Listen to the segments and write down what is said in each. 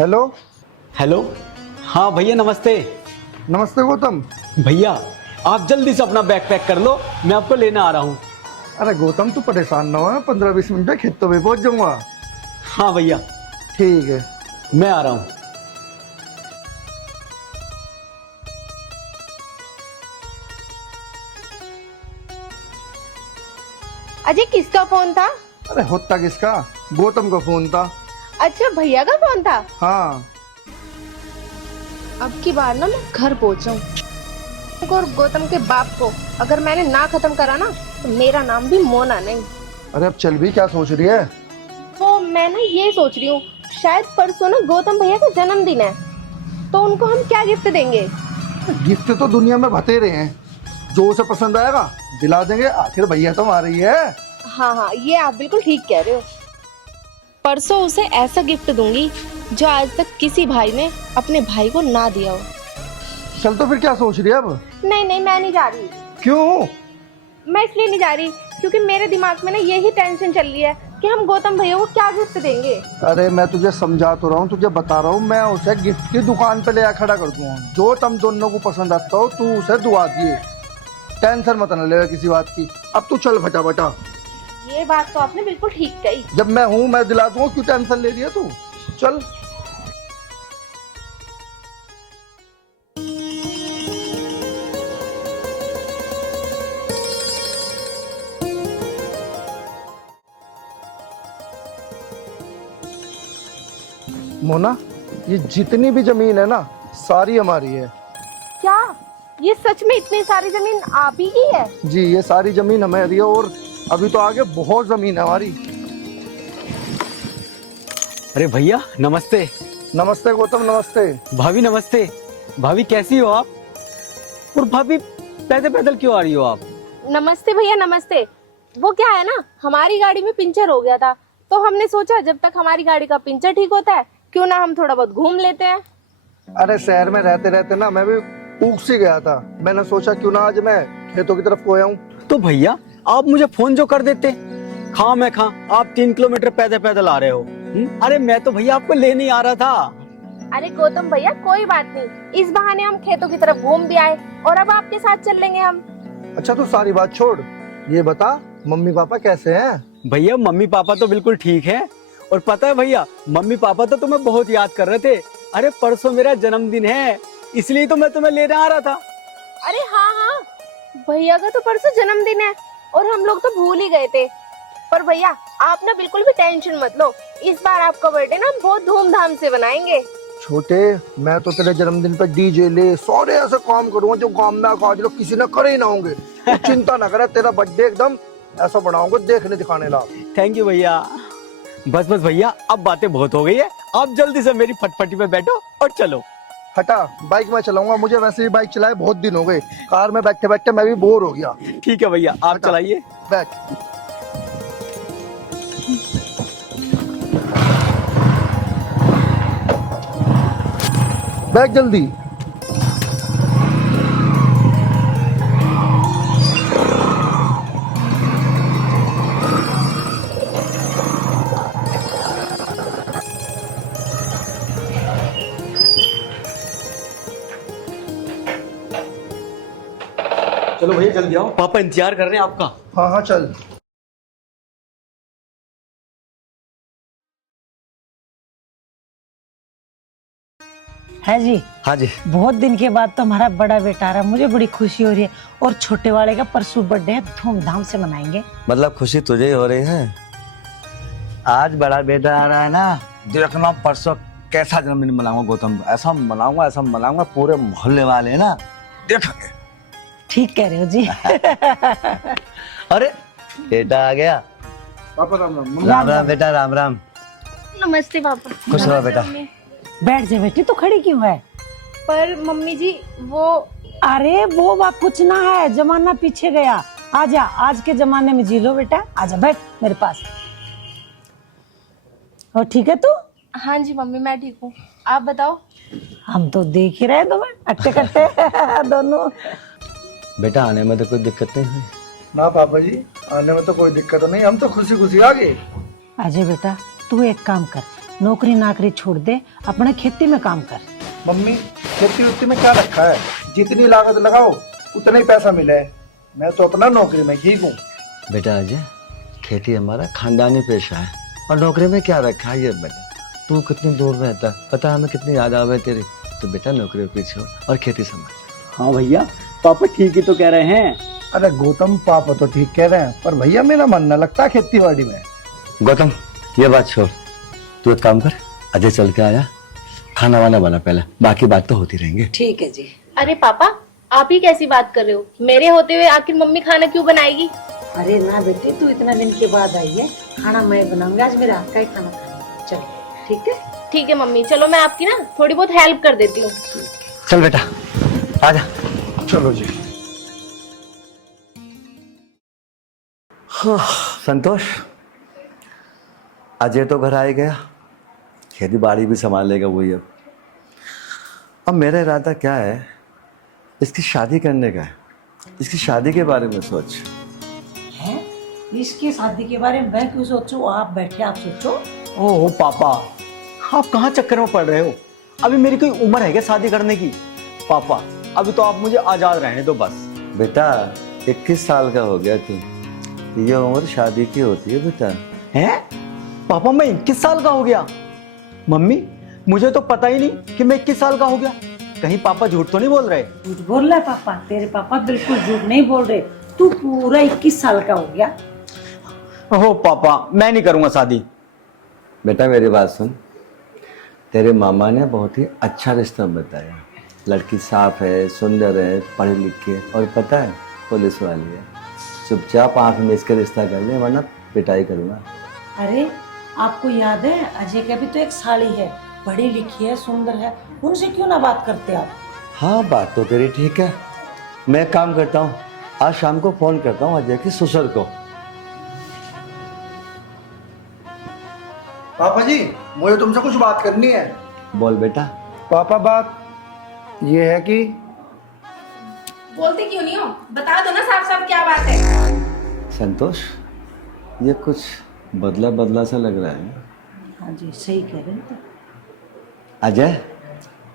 Hello. Hello. हाँ भैया नमस्ते। नमस्ते गौतम। भैया आप जल्दी से अपना बैग पैक कर लो, मैं आपको लेने आ रहा हूँ। अरे गौतम तू परेशान ना हो, 15-20 मिनट में खेतों पे पहुंच जाऊंगा। हाँ भैया ठीक है। मैं आ रहा हूँ। अजय किसका फोन था? अरे होता किसका, गौतम का फोन था। अच्छा भैया का फोन था। हाँ। अब की बार ना मैं घर पहुंचाऊं और गौतम के बाप को अगर मैंने ना खत्म करा ना तो मेरा नाम भी मोना नहीं। अरे अब चल भी, क्या सोच रही है? तो मैं ना ये सोच रही हूँ, शायद परसों ना गौतम भैया का जन्मदिन है, तो उनको हम क्या गिफ्ट देंगे? गिफ्ट तो दुनिया में बतेरे हैं, जो उसे पसंद आएगा दिला देंगे। आखिर भैया तो आ रही है। हाँ हाँ, ये आप बिल्कुल ठीक कह रहे हो। परसों उसे ऐसा गिफ्ट दूंगी जो आज तक किसी भाई ने अपने भाई को ना दिया हो। चल तो फिर क्या सोच रही है अब? नहीं नहीं, मैं नहीं जा रही। क्यों? मैं इसलिए नहीं जा रही क्योंकि मेरे दिमाग में ना यही टेंशन चल रही है कि हम गौतम भैया को क्या गिफ्ट देंगे। अरे मैं तुझे समझा तो रहा हूँ, तुझे बता रहा हूँ, मैं उसे गिफ्ट की दुकान पे ले आ खड़ा कर दूंगा। जो तुम दोनों को पसंद आता हो तू उसे दुआ दिए, टेंशन मत न ले किसी बात की। अब तू चल फटा फटा। ये बात तो आपने बिल्कुल ठीक कही। जब मैं हूँ मैं दिला दूंगा, क्यों टेंशन ले रही है तू? चल। मोना, ये जितनी भी जमीन है ना सारी हमारी है। क्या ये सच में इतनी सारी जमीन आप ही की है? जी, ये सारी जमीन हमारी है और अभी तो आगे बहुत जमीन है हमारी। अरे भैया नमस्ते। नमस्ते गौतम, नमस्ते। भाभी नमस्ते। भाभी कैसी हो आप? और भाभी पैदल पैदल क्यों आ रही हो आप? नमस्ते भैया नमस्ते। वो क्या है ना, हमारी गाड़ी में पंचर हो गया था, तो हमने सोचा जब तक हमारी गाड़ी का पंचर ठीक होता है क्यों ना हम थोड़ा बहुत घूम लेते हैं। अरे शहर में रहते रहते ना मैं भी ऊख सी गया था, मैंने सोचा क्यों ना आज मैं खेतों की तरफ कोई आऊं। तो भैया आप मुझे फोन जो कर देते, खा मैं खा आप 3 किलोमीटर पैदल पैदल आ रहे हो। अरे मैं तो भैया आपको लेने आ रहा था। अरे गौतम भैया कोई बात नहीं, इस बहाने हम खेतों की तरफ घूम भी आए और अब आपके साथ चल लेंगे हम। अच्छा तू सारी बात छोड़, ये बता मम्मी पापा कैसे हैं? भैया मम्मी पापा तो बिल्कुल ठीक है। और पता है भैया मम्मी पापा तो तुम्हें बहुत याद कर रहे थे। अरे परसों मेरा जन्मदिन है, इसलिए तो मैं तुम्हें लेने आ रहा था। अरे हाँ हाँ, भैया का तो परसों जन्मदिन है और हम लोग तो भूल ही गए थे। पर भैया आप ना बिल्कुल भी टेंशन मत लो, इस बार आपका बर्थडे ना बहुत धूमधाम से बनाएंगे। छोटे, मैं तो तेरे जन्मदिन पे डीजे ले सारे ऐसे काम करूंगा जो गांव में आज लोग किसी ने करे ही ना होंगे। तू चिंता ना करे, तेरा बर्थडे एकदम ऐसा बनाऊंगा देखने दिखाने ला। थैंक यू भैया। बस बस भैया अब बातें बहुत हो गई है, आप जल्दी से मेरी फटफटी पे बैठो और चलो। हटा, बाइक में चलाऊंगा, मुझे वैसे भी बाइक चलाए बहुत दिन हो गए, कार में बैठे बैठे मैं भी बोर हो गया। ठीक है भैया आप चलाइए। बैठ। बैठ जल्दी। चलो भैया जल्दी आओ, पापा इंतजार कर रहे हैं आपका। हाँ हाँ चल। है जी। हाँ जी। बहुत दिन के बाद तो हमारा बड़ा बेटा आ रहा है, मुझे बड़ी खुशी हो रही है। और छोटे वाले का परसों बर्थडे है, धूमधाम से मनाएंगे। मतलब खुशी तुझे ही हो रही है? आज बड़ा बेटा आ रहा है ना, देखना परसों कैसा जन्मदिन मनाऊंगा गौतम। ऐसा मनाऊंगा पूरे मोहल्ले वाले ना देखेंगे। ठीक कह रहे हो जी। अरे बेटा आ गया। पापा राम राम। राम राम बेटा, राम राम। नमस्ते पापा। खुश रहो बेटा। बैठ जा बेटी, तो खड़ी क्यों है? पर मम्मी जी वो, अरे वो बात कुछ ना है, जमाना पीछे गया। आजा, आज के जमाने में जी लो बेटा, आजा बैठ मेरे पास। और ठीक है तू? हाँ जी मम्मी मैं ठीक हूँ, आप बताओ। हम तो देख ही रहे तुम्हें अट्टे कट्टे दोनों। बेटा आने में तो कोई दिक्कत नहीं हुई? ना पापा जी, आने में तो कोई दिक्कत नहीं, हम तो खुशी खुशी आ गए। अजय बेटा तू एक काम कर, नौकरी नाकरी छोड़ दे, अपने खेती में काम कर। मम्मी खेती उतनी में क्या रखा है, जितनी लागत लगाओ उतना ही पैसा मिले। मैं तो अपना नौकरी में ठीक हूँ। बेटा अजय, खेती हमारा खानदानी पेशा है और नौकरी में क्या रखा है ये बेटा। तू कितनी दूर रहता है, पता हमें कितनी याद आवे तेरी। तो बेटा नौकरी के पीछे हो और खेती संभाल। हाँ भैया, पापा ठीक ही तो कह रहे हैं। अरे गौतम पापा तो ठीक कह रहे हैं, पर भैया मेरा मन न लगता खेती बाड़ी में। गौतम ये बात छोड़, तू एक काम कर, अजय चल के आया, खाना वाना बना पहले, बाकी बात तो होती रहेंगे। ठीक है जी। अरे पापा, आप ही कैसी बात कर रहे हो? मेरे होते हुए आखिर मम्मी खाना क्यों बनाएगी? अरे ना बेटे, तू इतना दिन के बाद आई है, खाना मैं बनाऊंगी। आज मेरे हाथ का ही खाना खाना। चल ठीक है। ठीक है मम्मी, चलो मैं आपकी ना थोड़ी बहुत हेल्प कर देती हूँ। चल बेटा आजा। चलो जी। हाँ, संतोष, अजय तो घर आ ही गया, खेती बाड़ी भी संभाल लेगा वही। अब मेरा इरादा क्या है, इसकी शादी करने का है। इसकी शादी के बारे में सोच। हैं? इसकी शादी के बारे में मैं क्यों सोचूं? आप बैठे, आप सोचो। ओहो पापा, आप कहाँ चक्कर में पड़ रहे हो? अभी मेरी कोई उम्र है क्या शादी करने की? पापा अभी तो आप मुझे आजाद रहने दो बस। बेटा 21 साल का हो गया तू, ये उम्र शादी की होती है बेटा। हैं? पापा मैं 21 साल का हो गया? मम्मी मुझे तो पता ही नहीं कि मैं 21 साल का हो गया। कहीं पापा झूठ तो नहीं बोल रहे? झूठ बोल रहा है पापा? तेरे पापा बिल्कुल झूठ नहीं बोल रहे। तू पूरा 21 साल का हो गया। ओहो पापा, मैं नहीं करूंगा शादी। बेटा मेरी बात सुन, तेरे मामा ने बहुत ही अच्छा रिश्ता बताया। लड़की साफ है, सुंदर है, पढ़ी लिखी है और पता है पुलिस वाली है। चुपचाप आंख में इसका रिश्ता कर ले, वरना पिटाई करूंगा। अरे आपको याद है, अजय का भी तो एक साली है, पढ़ी लिखी है, सुंदर है, उनसे क्यों ना बात करते आप? हाँ बात तो तेरी ठीक है। मैं एक काम करता हूँ, आज शाम को फोन करता हूँ अजय की ससुर को। पापा जी मुझे तुमसे कुछ बात करनी है। बोल बेटा। पापा बात ये है कि बोलते क्यों नहीं हो? बता दो ना साफ साफ क्या बात है। संतोष, ये कुछ बदला बदला सा लग रहा है। हाँ जी सही कह रहे हैं। तो अजय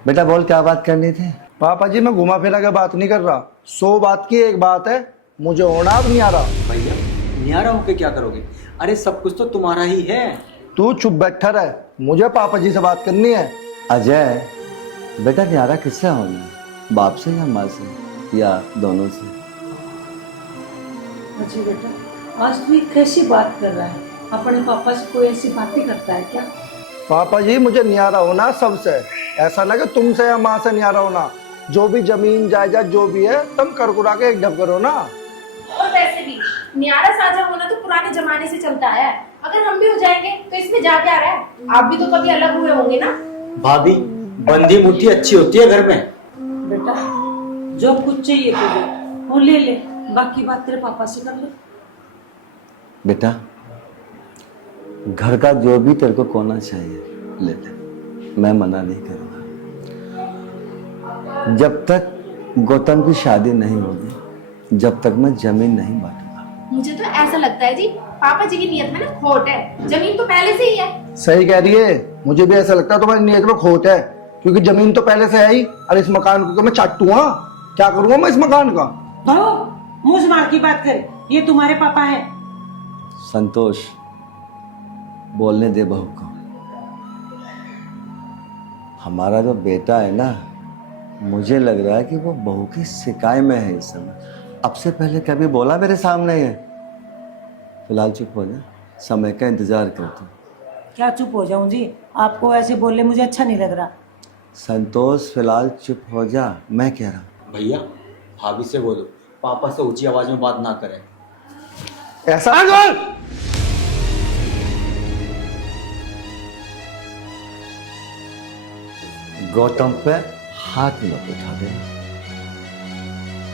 बेटा बोल, क्या बात करनी थी? पापा जी मैं घुमा फिरा के बात नहीं कर रहा, 100 बात की एक बात है, मुझे होना अब नहीं आ रहा। भैया न्यारा होके क्या करोगे? अरे सब कुछ तो तुम्हारा ही है। तू चुप बैठा रह, मुझे पापा जी से बात करनी है। अजय बेटा न्यारा किससे होना है, बाप से या माँ से या दोनों से? अजय बेटा, आज तू कैसी बात कर रहा है? अपने पापा से कोई ऐसी बातें करता है क्या? पापा जी मुझे न्यारा होना सबसे, ऐसा ना कि तुमसे या माँ से न्यारा होना। जो भी जमीन जायदाद जो भी है तुम कर कुरा के एक ढब करो ना। और वैसे भी न्यारा साझा होना तो पुराने जमाने से चलता है। अगर हम भी हो जाएंगे तो इसमें जा क्या रहा है? आप भी तो कभी अलग हुए होंगे ना। भाभी बंदी मुट्ठी अच्छी होती है घर में। बेटा जो कुछ चाहिए तुझे वो ले ले, बाकी बात तेरे पापा से कर लो। बेटा घर का जो भी तेरे को कोना चाहिए ले ले, मैं मना नहीं करूँगा। जब तक गौतम की शादी नहीं होगी, जब तक मैं जमीन नहीं बांटूंगा। मुझे तो ऐसा लगता है जी, पापा जी की नीयत में ना खोट है। जमीन तो पहले से ही है। सही कह रही है, मुझे भी ऐसा लगता है तुम्हारी नीयत में खोट है, क्योंकि जमीन तो पहले से है ही। और इस मकान को मैं चाटूंगा, क्या करूंगा मैं इस मकान का? बहू मुझ मार की बात करे, ये तुम्हारे पापा है। संतोष बोलने दे बहू को। हमारा जो बेटा है ना, मुझे लग रहा है कि वो बहू की शिकायत में है इस समय। अब से पहले कभी बोला मेरे सामने है? फिलहाल चुप हो जा, समय का इंतजार करता। क्या चुप हो जाऊं जी? आपको ऐसे बोलने मुझे अच्छा नहीं लग रहा। संतोष फिलहाल चुप हो जा, मैं कह रहा हूँ। भैया भाभी से बोलो पापा से ऊंची आवाज में बात ना करें। ऐसा कर। गौतम पे हाथ मत उठा देना।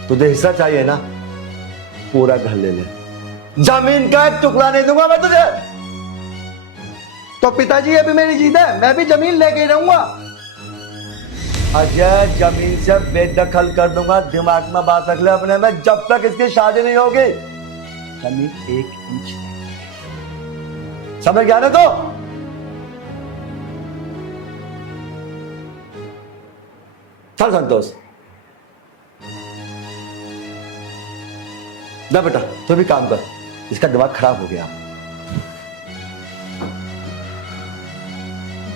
तुझे हिस्सा चाहिए ना, पूरा घर ले ले, जमीन का एक टुकड़ा नहीं दूंगा मैं तुझे। तो पिताजी अभी मेरी जीत है, मैं भी जमीन लेके ही रहूंगा। अजय जमीन से बेदखल कर दूंगा, दिमाग में बात रख ले अपने में। जब तक इसकी शादी नहीं होगी जमीन 1 इंच नहीं। समझ गया ना? तो चल संतोष, ना बेटा तू भी काम कर, इसका दिमाग खराब हो गया।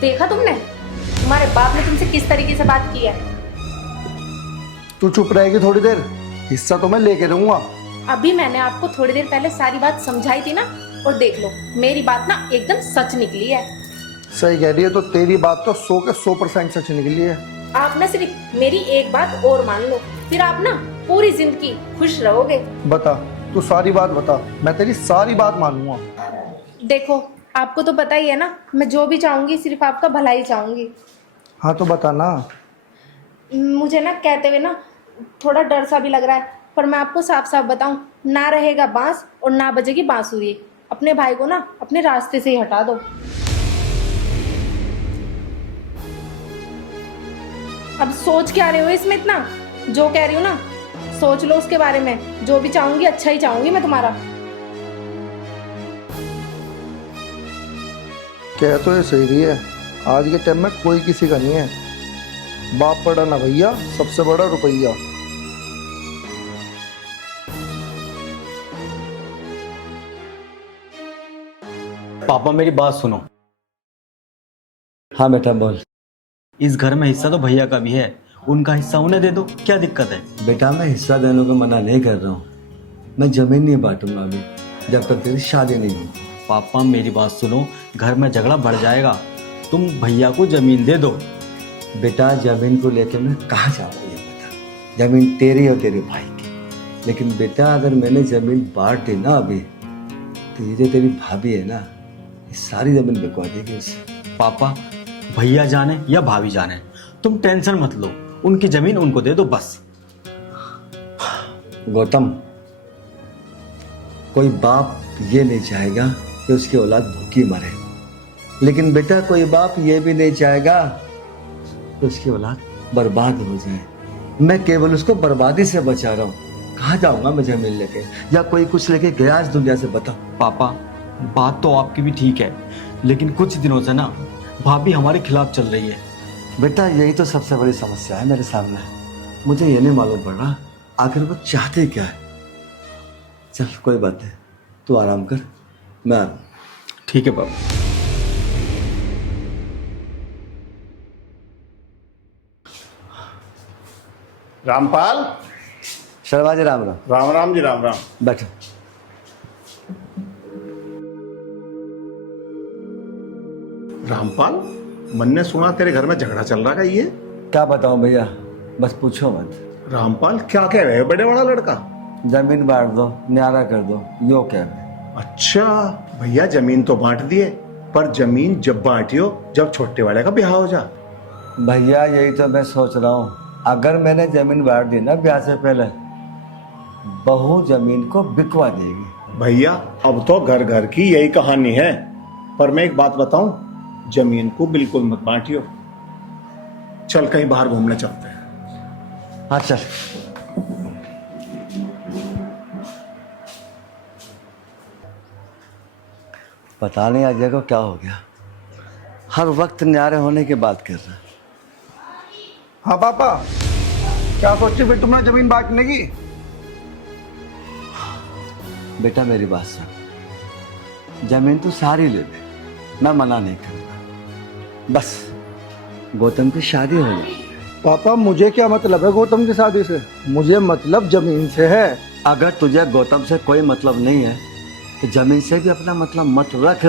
देखा तुमने, तुम्हारे बाप ने तुमसे किस तरीके से बात की है। तू चुप रहेगी थोड़ी देर, हिस्सा तो मैं लेके रहूंगा। अभी मैंने आपको थोड़ी देर पहले सारी बात समझाई थी ना, और देख लो मेरी बात ना एकदम सच निकली है। सही कह रही है, तो तेरी बात तो 100 के 100% सच निकली है। आप ना सिर्फ मेरी एक बात और मान लो, फिर आप ना पूरी जिंदगी खुश रहोगे। बता, तू सारी बात बता, मैं तेरी सारी बात मानूंगा। देखो आपको तो पता ही है ना, मैं जो भी चाहूंगी सिर्फ आपका भला ही चाहूंगी। हाँ तो बता ना। मुझे ना कहते हुए ना थोड़ा डर सा भी लग रहा है, पर मैं आपको साफ साफ बताऊं, ना रहेगा बांस और ना बजेगी बांसुरी। अपने भाई को ना अपने रास्ते से ही हटा दो। अब सोच क्या रहे हो इसमें इतना, जो कह रही हूँ ना सोच लो उसके बारे में। जो भी चाहूंगी अच्छा ही चाहूंगी मैं तुम्हारा। कह तो ये सही रही है, आज के टाइम में कोई किसी का नहीं है। बाप बड़ा ना भैया, सबसे बड़ा रुपया। पापा मेरी बात सुनो, हाँ बेटा बोल। इस घर में हिस्सा तो भैया का भी है, उनका हिस्सा उन्हें दे दो, क्या दिक्कत है। बेटा मैं हिस्सा देने को मना नहीं कर रहा हूँ, मैं जमीन नहीं बांटूंगा अभी जब तक तेरी शादी नहीं होगी। पापा मेरी बात सुनो, घर में झगड़ा बढ़ जाएगा, तुम भैया को जमीन दे दो। बेटा जमीन को लेकर मैं कहाँ जाऊँगा ये बता, जमीन तेरी और तेरे भाई की। लेकिन बेटा अगर मैंने जमीन बांट दी ना अभी, तो ये जो तेरी भाभी है ना, ये सारी जमीन बिकवा देगी उससे। पापा भैया जाने या भाभी जाने, तुम टेंशन मत लो, उनकी जमीन उनको दे दो बस। गौतम, कोई बाप ये नहीं चाहेगा कि उसकी औलाद भूखी मरे, लेकिन बेटा कोई बाप ये भी नहीं चाहेगा कि उसकी औलाद बर्बाद हो जाए। मैं केवल उसको बर्बादी से बचा रहा हूँ। कहाँ जाऊंगा मैं जमीन लेके, या कोई कुछ लेके गया इस दुनिया से, बता। पापा बात तो आपकी भी ठीक है, लेकिन कुछ दिनों से ना भाभी हमारे खिलाफ चल रही है। बेटा यही तो सबसे बड़ी समस्या है मेरे सामने, मुझे ये नहीं मालूम पड़ रहा आखिर वो चाहते क्या है। चल कोई बात नहीं, तू आराम कर, मैं आ रहा हूं। ठीक है पापा। रामपाल। शर्मा जी राम राम। राम राम जी, राम राम। बैठो। रामपाल, मन ने सुना तेरे घर में झगड़ा चल रहा है ये। क्या बताऊं भैया, बस पूछो मत। रामपाल क्या कह रहे हो बड़े वाला लड़का? जमीन बांट दो, न्यारा कर दो, यो कह रहे। अच्छा भैया, जमीन तो बांट दिए, पर जमीन जब बांटियो जब छोटे वाले का ब्याह हो जा। भैया यही तो मैं सोच रहा हूँ, अगर मैंने जमीन बांट दी ना ब्याह से पहले, बहू जमीन को बिकवा देगी। भैया अब तो घर घर की यही कहानी है, पर मैं एक बात बताऊं, जमीन को बिल्कुल मत बांटियो। चल कहीं बाहर घूमने चलते हैं। हाँ चल। पता नहीं अजय को क्या हो गया, हर वक्त न्यारे होने की बात कर रहा है। हाँ पापा, क्या सोची फिर तुमने जमीन बांटने की? बेटा मेरी बात सुन, जमीन तो सारी ले ले, मैं मना नहीं करूंगा, बस गौतम की शादी हो जाए। पापा मुझे क्या मतलब है गौतम की शादी से, मुझे मतलब जमीन से है। अगर तुझे गौतम से कोई मतलब नहीं है तो जमीन से भी अपना मतलब मत रख।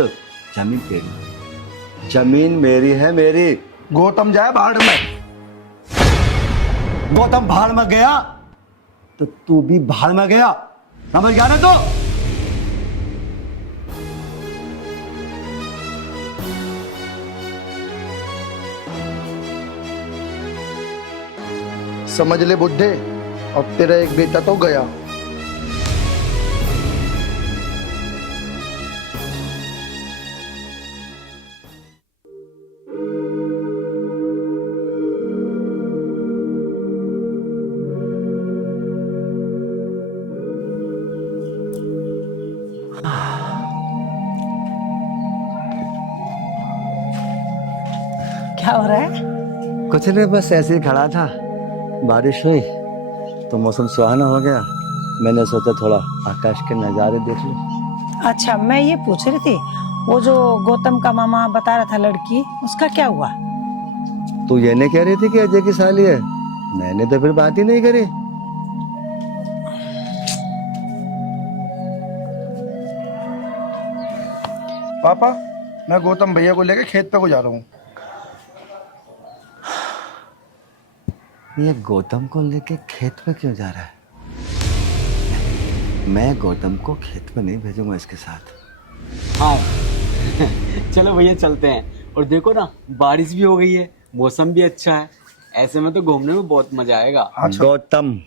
जमीन तेरी, जमीन मेरी है, मेरी। गौतम जाए भाड़ में। गौतम भाड़ में गया तो तू भी भाड़ में गया, समझ गया ना? तो समझ ले बुड्ढे, अब तेरा एक बेटा तो गया। क्या हो रहा है? कुछ नहीं, बस ऐसे ही खड़ा था, बारिश हुई तो मौसम सुहाना हो गया। मैंने सोचा थोड़ा आकाश के नजारे देख लूं। अच्छा, मैं ये पूछ रही थी, वो जो गौतम का मामा बता रहा था लड़की, उसका क्या हुआ? तू ये नहीं कह रही थी कि अजय की साली है? मैंने तो फिर बात ही नहीं करी। पापा, मैं गौतम भैया को लेके खेत पे को जा रहा हूँ। ये गौतम को लेके खेत पे क्यों जा रहा है? मैं गौतम को खेत पे नहीं भेजूंगा इसके साथ। हाँ चलो भैया चलते हैं। और देखो ना, बारिश भी हो गई है, मौसम भी अच्छा है, ऐसे में तो घूमने में बहुत मजा आएगा। गौतम,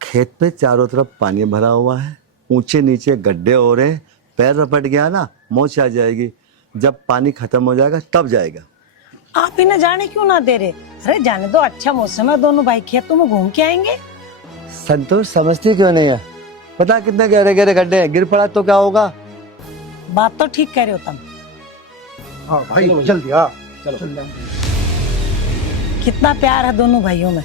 खेत पे चारों तरफ पानी भरा हुआ है, ऊंचे नीचे गड्ढे हो रहे हैं, पैर रपट गया ना मोच आ जाएगी। जब पानी खत्म हो जाएगा तब जाएगा। आप इन्हें जाने क्यों ना दे रहे? अरे जाने दो, अच्छा मौसम है, दोनों भाई खेतों में घूम के आएंगे। संतोष समझती क्यों नहीं है? पता कितने गहरे गहरे गड्ढे हैं, गिर पड़ा तो क्या होगा? बात तो ठीक कह रहे हो तुम। हाँ भाई जल्दी आ। चलो। कितना प्यार है दोनों भाइयों में।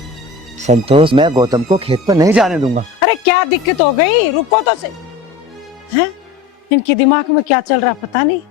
संतोष, मैं गौतम को खेत पर नहीं जाने दूंगा। अरे क्या दिक्कत हो गई? रुको तो से। हैं? इनके दिमाग में क्या चल रहा पता नहीं।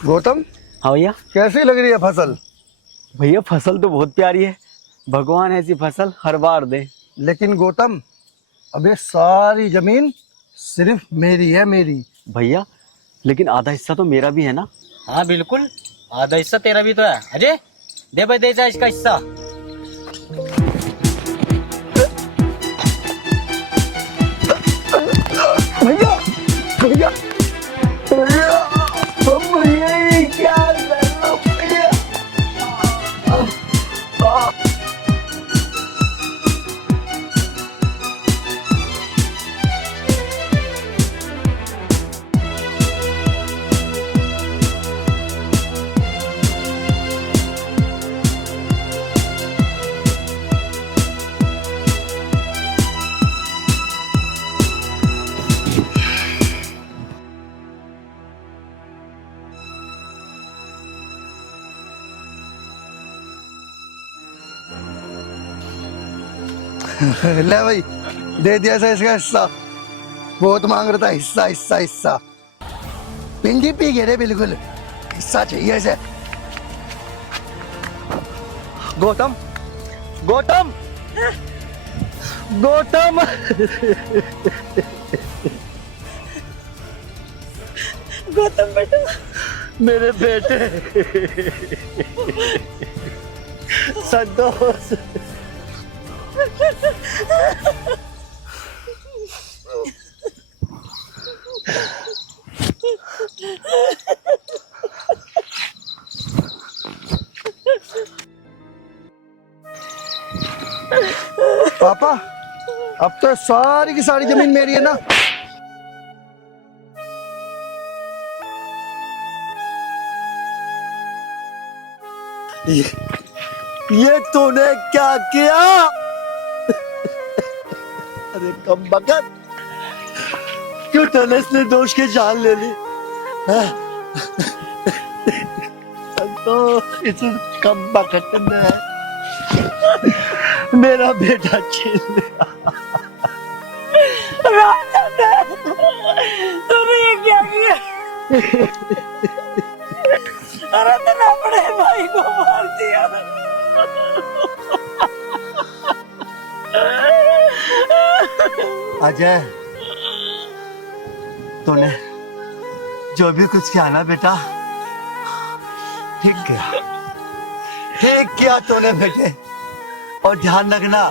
गौतम, हाँ भैया। कैसी लग रही है फसल? भैया फसल तो बहुत प्यारी है, भगवान ऐसी फसल हर बार दे। लेकिन गौतम, अब ये सारी जमीन सिर्फ मेरी है, मेरी। भैया लेकिन आधा हिस्सा तो मेरा भी है ना। हाँ बिल्कुल, आधा हिस्सा तेरा भी तो है। अजय दे भाई, दे जा इसका हिस्सा। भैया भैया भैया भैया, ये क्या कर रहे हो भैया? ले भाई, दे दिया था इसका हिस्सा। बहुत मांग रहा था हिस्सा हिस्सा हिस्सा। पिंडी पी गए रे, बिल्कुल हिस्सा चाहिए इसे। गौतम, गौतम, गौतम, गौतम बेटा, मेरे बेटे संतोष। पापा, अब तो सारी की सारी जमीन मेरी है ना? ये तूने क्या किया? अरे कम बकत, क्यों तूने इसने दोष की जान ले ली? तो इस कम बकट ने मेरा बेटा छीन लिया। तूने ये क्या किया? अरे तेरे अपने भाई को मार दिया। अजय, तूने जो भी कुछ किया ना बेटा, ठीक किया तूने बेटे। और ध्यान रखना,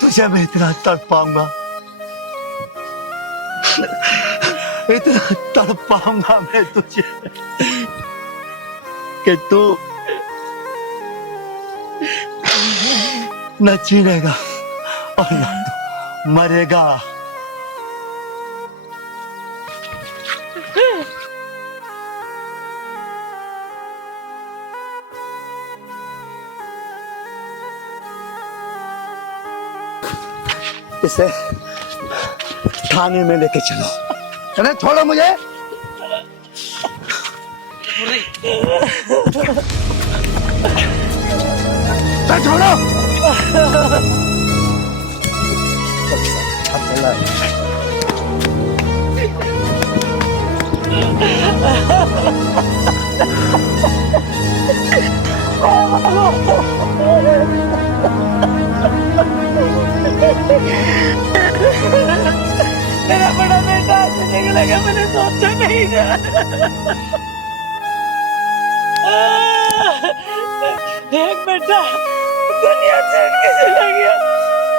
तुझे मैं इतना तड़पाऊंगा, इतना तड़पाऊंगा मैं तुझे कि तू न चीनेगा और न तू मरेगा। इसे थाने में लेके चलो। अरे छोड़ो मुझे। छोड़ो। मेरा बड़ा बेटा ऐसे निकलेगा, मैंने सोचा नहीं था। देख बेटा, दुनिया छेड़ के चला गया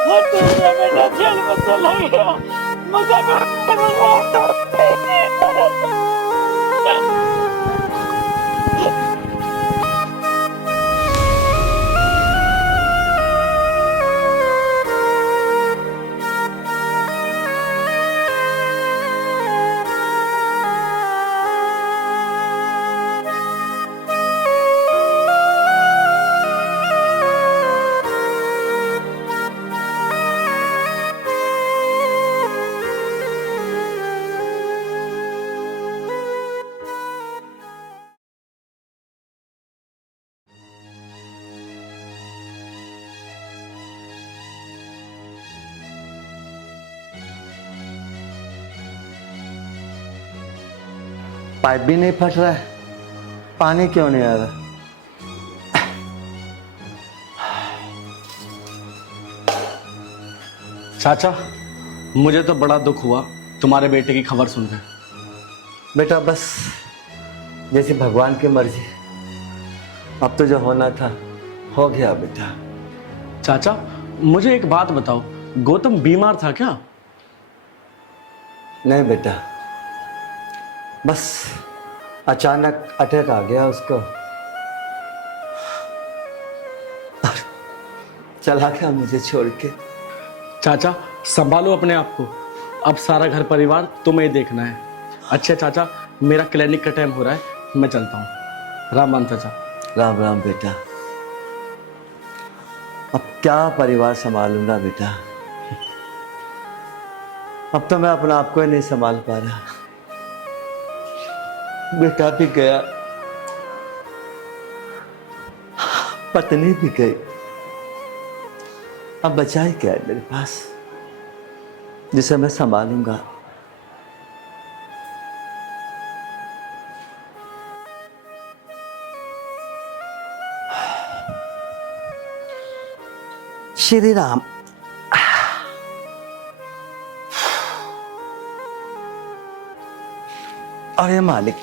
और दूसरा बेटा जेल में चला गया। मुझे पाइप भी नहीं फट रहा है, पानी क्यों नहीं आ रहा? चाचा, मुझे तो बड़ा दुख हुआ तुम्हारे बेटे की खबर सुनकर। बेटा बस जैसे भगवान की मर्जी, अब तो जो होना था हो गया बेटा। चाचा, मुझे एक बात बताओ, गौतम बीमार था क्या? नहीं बेटा, बस अचानक अटैक आ गया उसको, चला गया मुझे छोड़ के। चाचा संभालो अपने आप को, अब सारा घर परिवार तुम्हें देखना है। अच्छा चाचा, मेरा क्लिनिक का टाइम हो रहा है, मैं चलता हूँ। राम राम चाचा। राम राम बेटा। अब क्या परिवार संभालूंगा बेटा, अब तो मैं अपना आप को ही नहीं संभाल पा रहा। बेटा भी गया, पत्नी भी गई, अब बचा ही क्या है मेरे पास जिसे मैं संभालूंगा। श्री राम। अरे मालिक,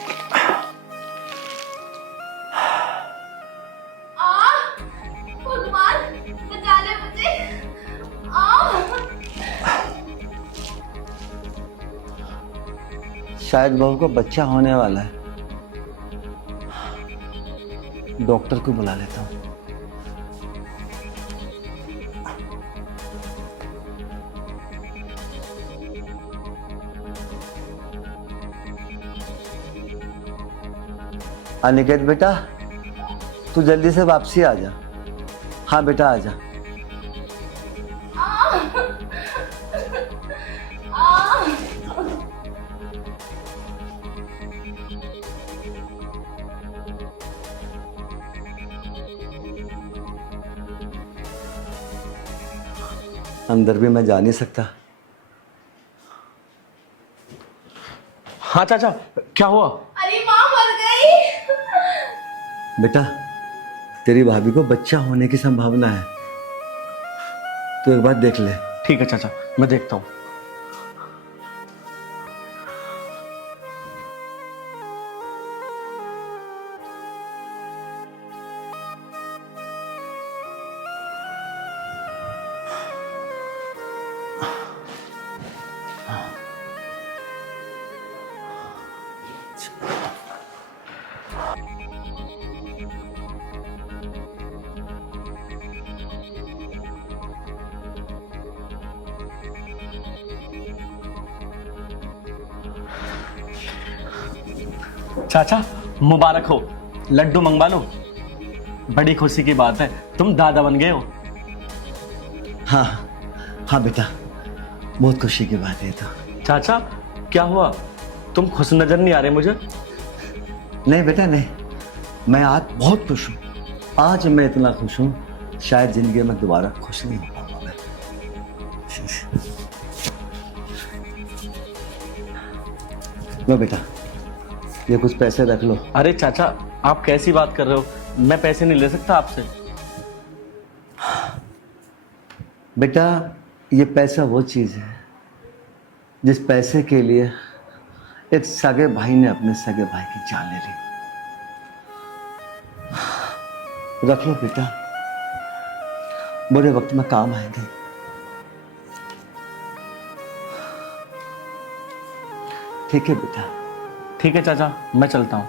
भगवान बचा ले मुझे। शायद बहू को बच्चा होने वाला है, डॉक्टर को बुला लेता हूँ। अनिकेत बेटा, तू जल्दी से वापसी आ जा। हाँ बेटा आ जा। अंदर भी मैं जा नहीं सकता। हाँ चाचा, क्या हुआ? अरे माँ मर गई। बेटा, तेरी भाभी को बच्चा होने की संभावना है, तू एक बार देख ले। ठीक है चाचा, मैं देखता हूँ। चाचा मुबारक हो, लड्डू मंगवा लो। बड़ी खुशी की बात है, तुम दादा बन गए हो। हाँ हाँ बेटा, बहुत खुशी की बात है तो। चाचा क्या हुआ, तुम खुश नजर नहीं आ रहे मुझे। नहीं बेटा नहीं, मैं आज बहुत खुश हूँ। आज मैं इतना खुश हूँ, शायद जिंदगी में दोबारा खुश नहीं हो पाऊंगा मैं। लो बेटा, ये कुछ पैसे रख लो। अरे चाचा, आप कैसी बात कर रहे हो, मैं पैसे नहीं ले सकता आपसे। बेटा, ये पैसा वो चीज़ है जिस पैसे के लिए एक सगे भाई ने अपने सगे भाई की जान ले ली। रख लो बेटा, बुरे वक्त में काम आएंगे। ठीक है बेटा। ठीक है चाचा, मैं चलता हूँ।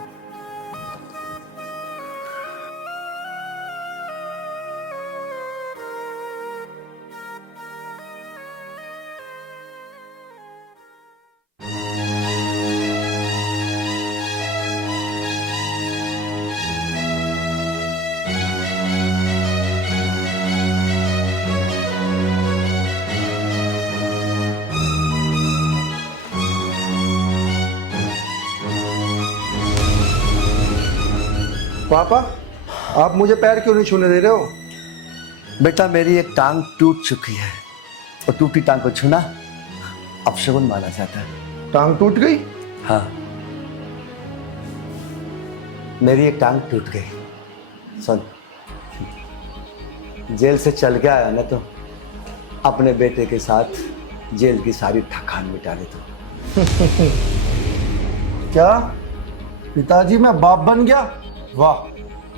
पापा, आप मुझे पैर क्यों नहीं छूने दे रहे हो? बेटा, मेरी एक टांग टूट चुकी है और टूटी टांग को छूना अपशगुन माना जाता है। टांग टूट गई? हाँ, मेरी एक टांग टूट गई। सुन, जेल से चल के आया ना तो अपने बेटे के साथ जेल की सारी थकान मिटा ले तो। क्या पिताजी, मैं बाप बन गया? वाह,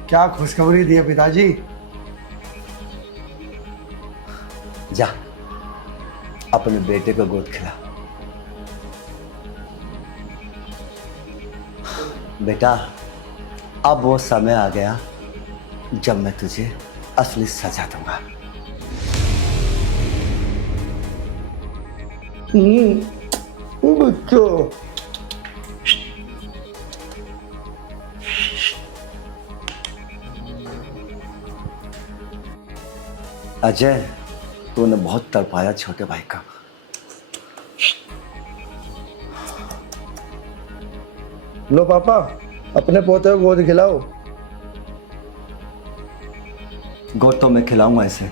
क्या खुशखबरी दी है पिताजी। जा अपने बेटे को गोद खिला। बेटा, अब वो समय आ गया जब मैं तुझे असली सजा दूंगा। बच्चों, अजय, तूने बहुत तड़पाया छोटे भाई का। लो पापा, अपने पोते को गोद खिलाओ। गोद तो मैं खिलाऊंगा इसे,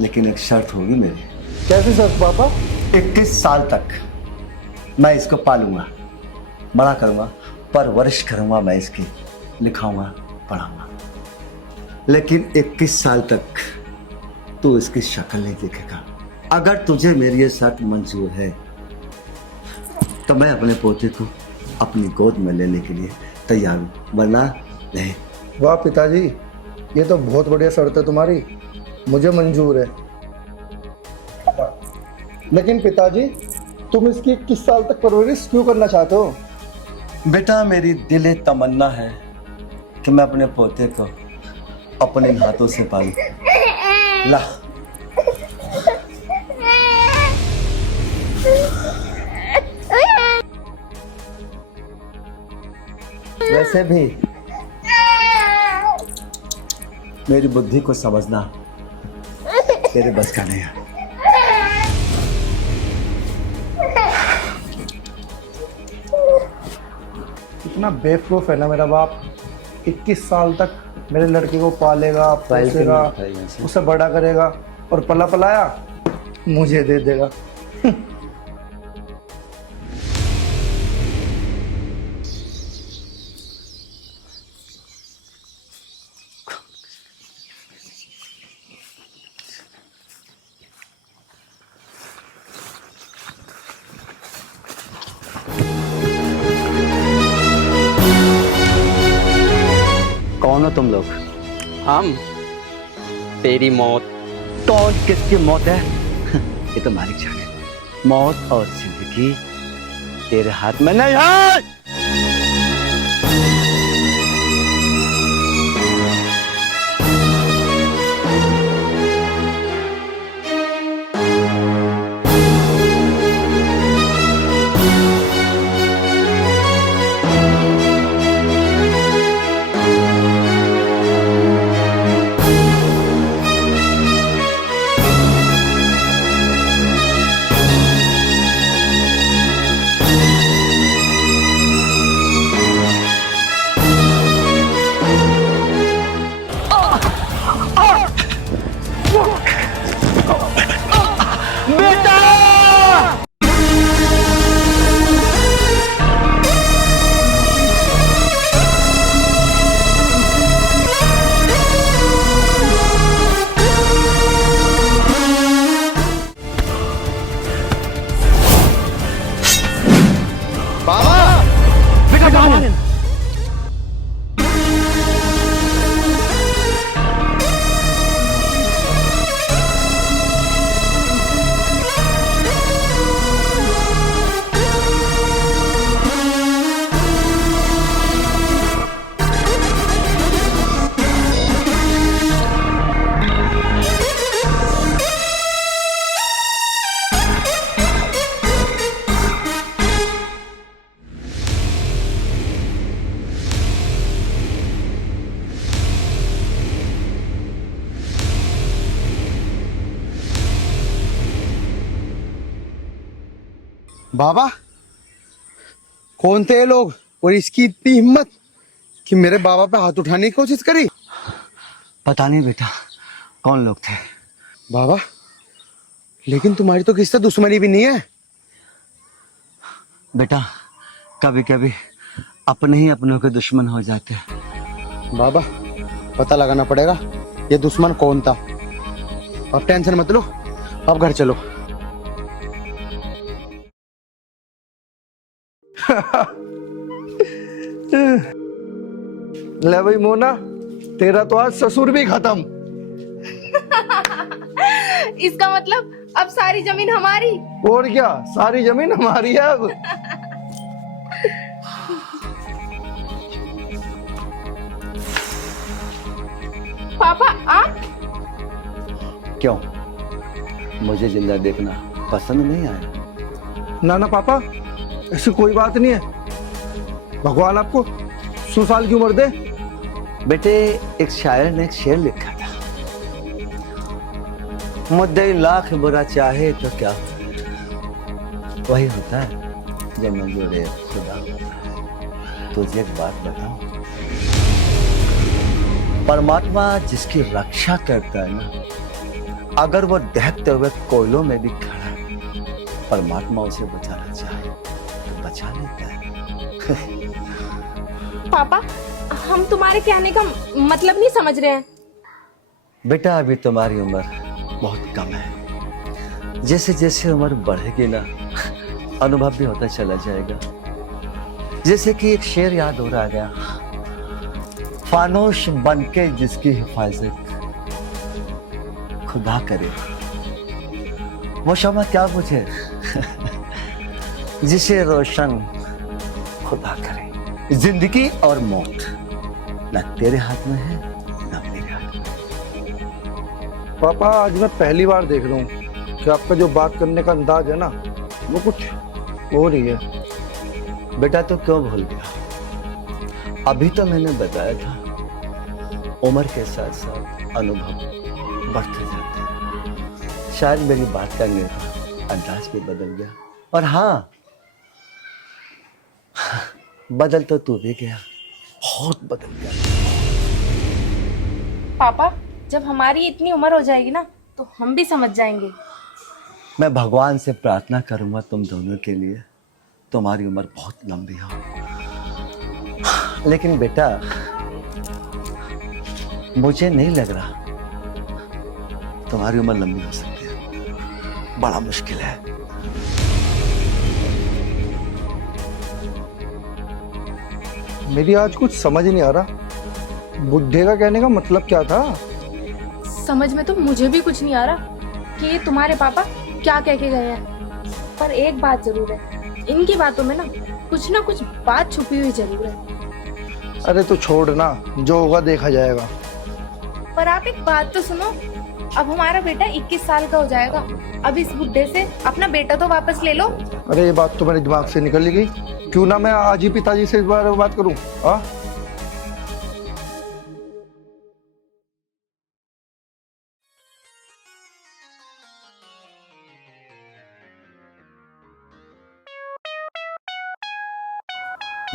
लेकिन एक शर्त होगी मेरी। कैसी शर्त पापा? 21 साल तक मैं इसको पालूंगा, बड़ा करूंगा, परवरिश करूंगा मैं इसकी, लिखाऊंगा, पढ़ाऊंगा। लेकिन 21 साल तक तू इसकी शक्ल नहीं देखेगा। अगर तुझे मेरी ये शर्त मंजूर है तो मैं अपने पोते को अपनी गोद में लेने के लिए तैयार हूं, वरना नहीं। वाह पिताजी, ये तो बहुत बढ़िया शर्त है तुम्हारी, मुझे मंजूर है। लेकिन पिताजी, तुम इसकी 21 साल तक परवरिश क्यों करना चाहते हो? बेटा, मेरी दिली तमन्ना है कि मैं अपने पोते को अपने हाथों से पालूं। ला, वैसे भी मेरी बुद्धि को समझना तेरे बस का नहीं है। इतना बेवकूफ है ना मेरा बाप। 21 साल तक मेरे लड़के को पालेगा, पोसेगा, उसे बड़ा करेगा, और पला पलाया मुझे दे देगा। कौन हो तुम लोग? हम तेरी मौत। कौन किसकी मौत है? ये तो मालिक जाने। मौत और जिंदगी तेरे हाथ में नहीं है। बाबा, कौन थे ये लोग और इसकी इतनी हिम्मत कि मेरे बाबा पे हाथ उठाने की कोशिश करी? पता नहीं बेटा कौन लोग थे। बाबा, लेकिन तुम्हारी तो किससे दुश्मनी भी नहीं है। बेटा कभी कभी अपने ही अपनों के दुश्मन हो जाते हैं। बाबा, पता लगाना पड़ेगा ये दुश्मन कौन था। अब टेंशन मत लो, अब घर चलो। ले भाई मोना, तेरा तो आज ससुर भी खत्म। इसका मतलब अब सारी जमीन हमारी। और क्या, सारी जमीन हमारी है अब। पापा आप? क्यों, मुझे जिंदा देखना पसंद नहीं आया? ना ना पापा, ऐसी कोई बात नहीं है। भगवान आपको 100 साल की उम्र दे। बेटे एक शायर ने एक शेर लिखा था, मुद्दई लाख बुरा चाहे तो क्या वही होता है जब मंजूर खुदा होता है। तुझे एक बात बताऊं, परमात्मा जिसकी रक्षा करता है ना, अगर वो दहकते हुए कोयलों में भी खड़ा है, परमात्मा उसे बचाना चाहे तो बचा लेता है। पापा, हम तुम्हारे कहने का मतलब नहीं समझ रहे हैं। बेटा अभी तुम्हारी उम्र बहुत कम है, जैसे जैसे उम्र बढ़ेगी ना अनुभव भी होता चला जाएगा। जैसे कि एक शेर याद हो रहा गया, फानोश बनके जिसकी हिफाजत खुदा करे, वो शमा क्या पूछे जिसे रोशन खुदा करे। जिंदगी और मौत ना तेरे हाथ में है ना मेरे हाथ में। पापा, आज मैं पहली बार देख रहा हूँ कि आपका जो बात करने का अंदाज है ना, वो कुछ हो रही है। बेटा तो क्यों भूल गया? अभी तो मैंने बताया था, उम्र के साथ साथ अनुभव बढ़ते जाते हैं। शायद मेरी बात करने का अंदाज भी बदल गया। और हाँ, बदल तो तू भी गया, बहुत बदल गया। पापा, जब हमारी इतनी उम्र हो जाएगी ना तो हम भी समझ जाएंगे। मैं भगवान से प्रार्थना करूंगा तुम दोनों के लिए, तुम्हारी उम्र बहुत लंबी हो। लेकिन बेटा, मुझे नहीं लग रहा तुम्हारी उम्र लंबी हो सकती है, बड़ा मुश्किल है। मेरी आज कुछ समझ ही नहीं आ रहा, बुड्ढे का कहने का मतलब क्या था? समझ में तो मुझे भी कुछ नहीं आ रहा कि ये तुम्हारे पापा क्या कह के गए हैं। पर एक बात जरूर है, इनकी बातों में ना कुछ बात छुपी हुई जरूर है। अरे तो छोड़ ना, जो होगा देखा जाएगा। पर आप एक बात तो सुनो, अब हमारा बेटा 21 साल का हो जाएगा। अब इस बुड्ढे से अपना बेटा तो वापस ले लो। अरे ये बात तो मेरे दिमाग से निकल ही गई। क्यों ना मैं आज ही पिताजी से इस बारे में बात करूं? हाँ,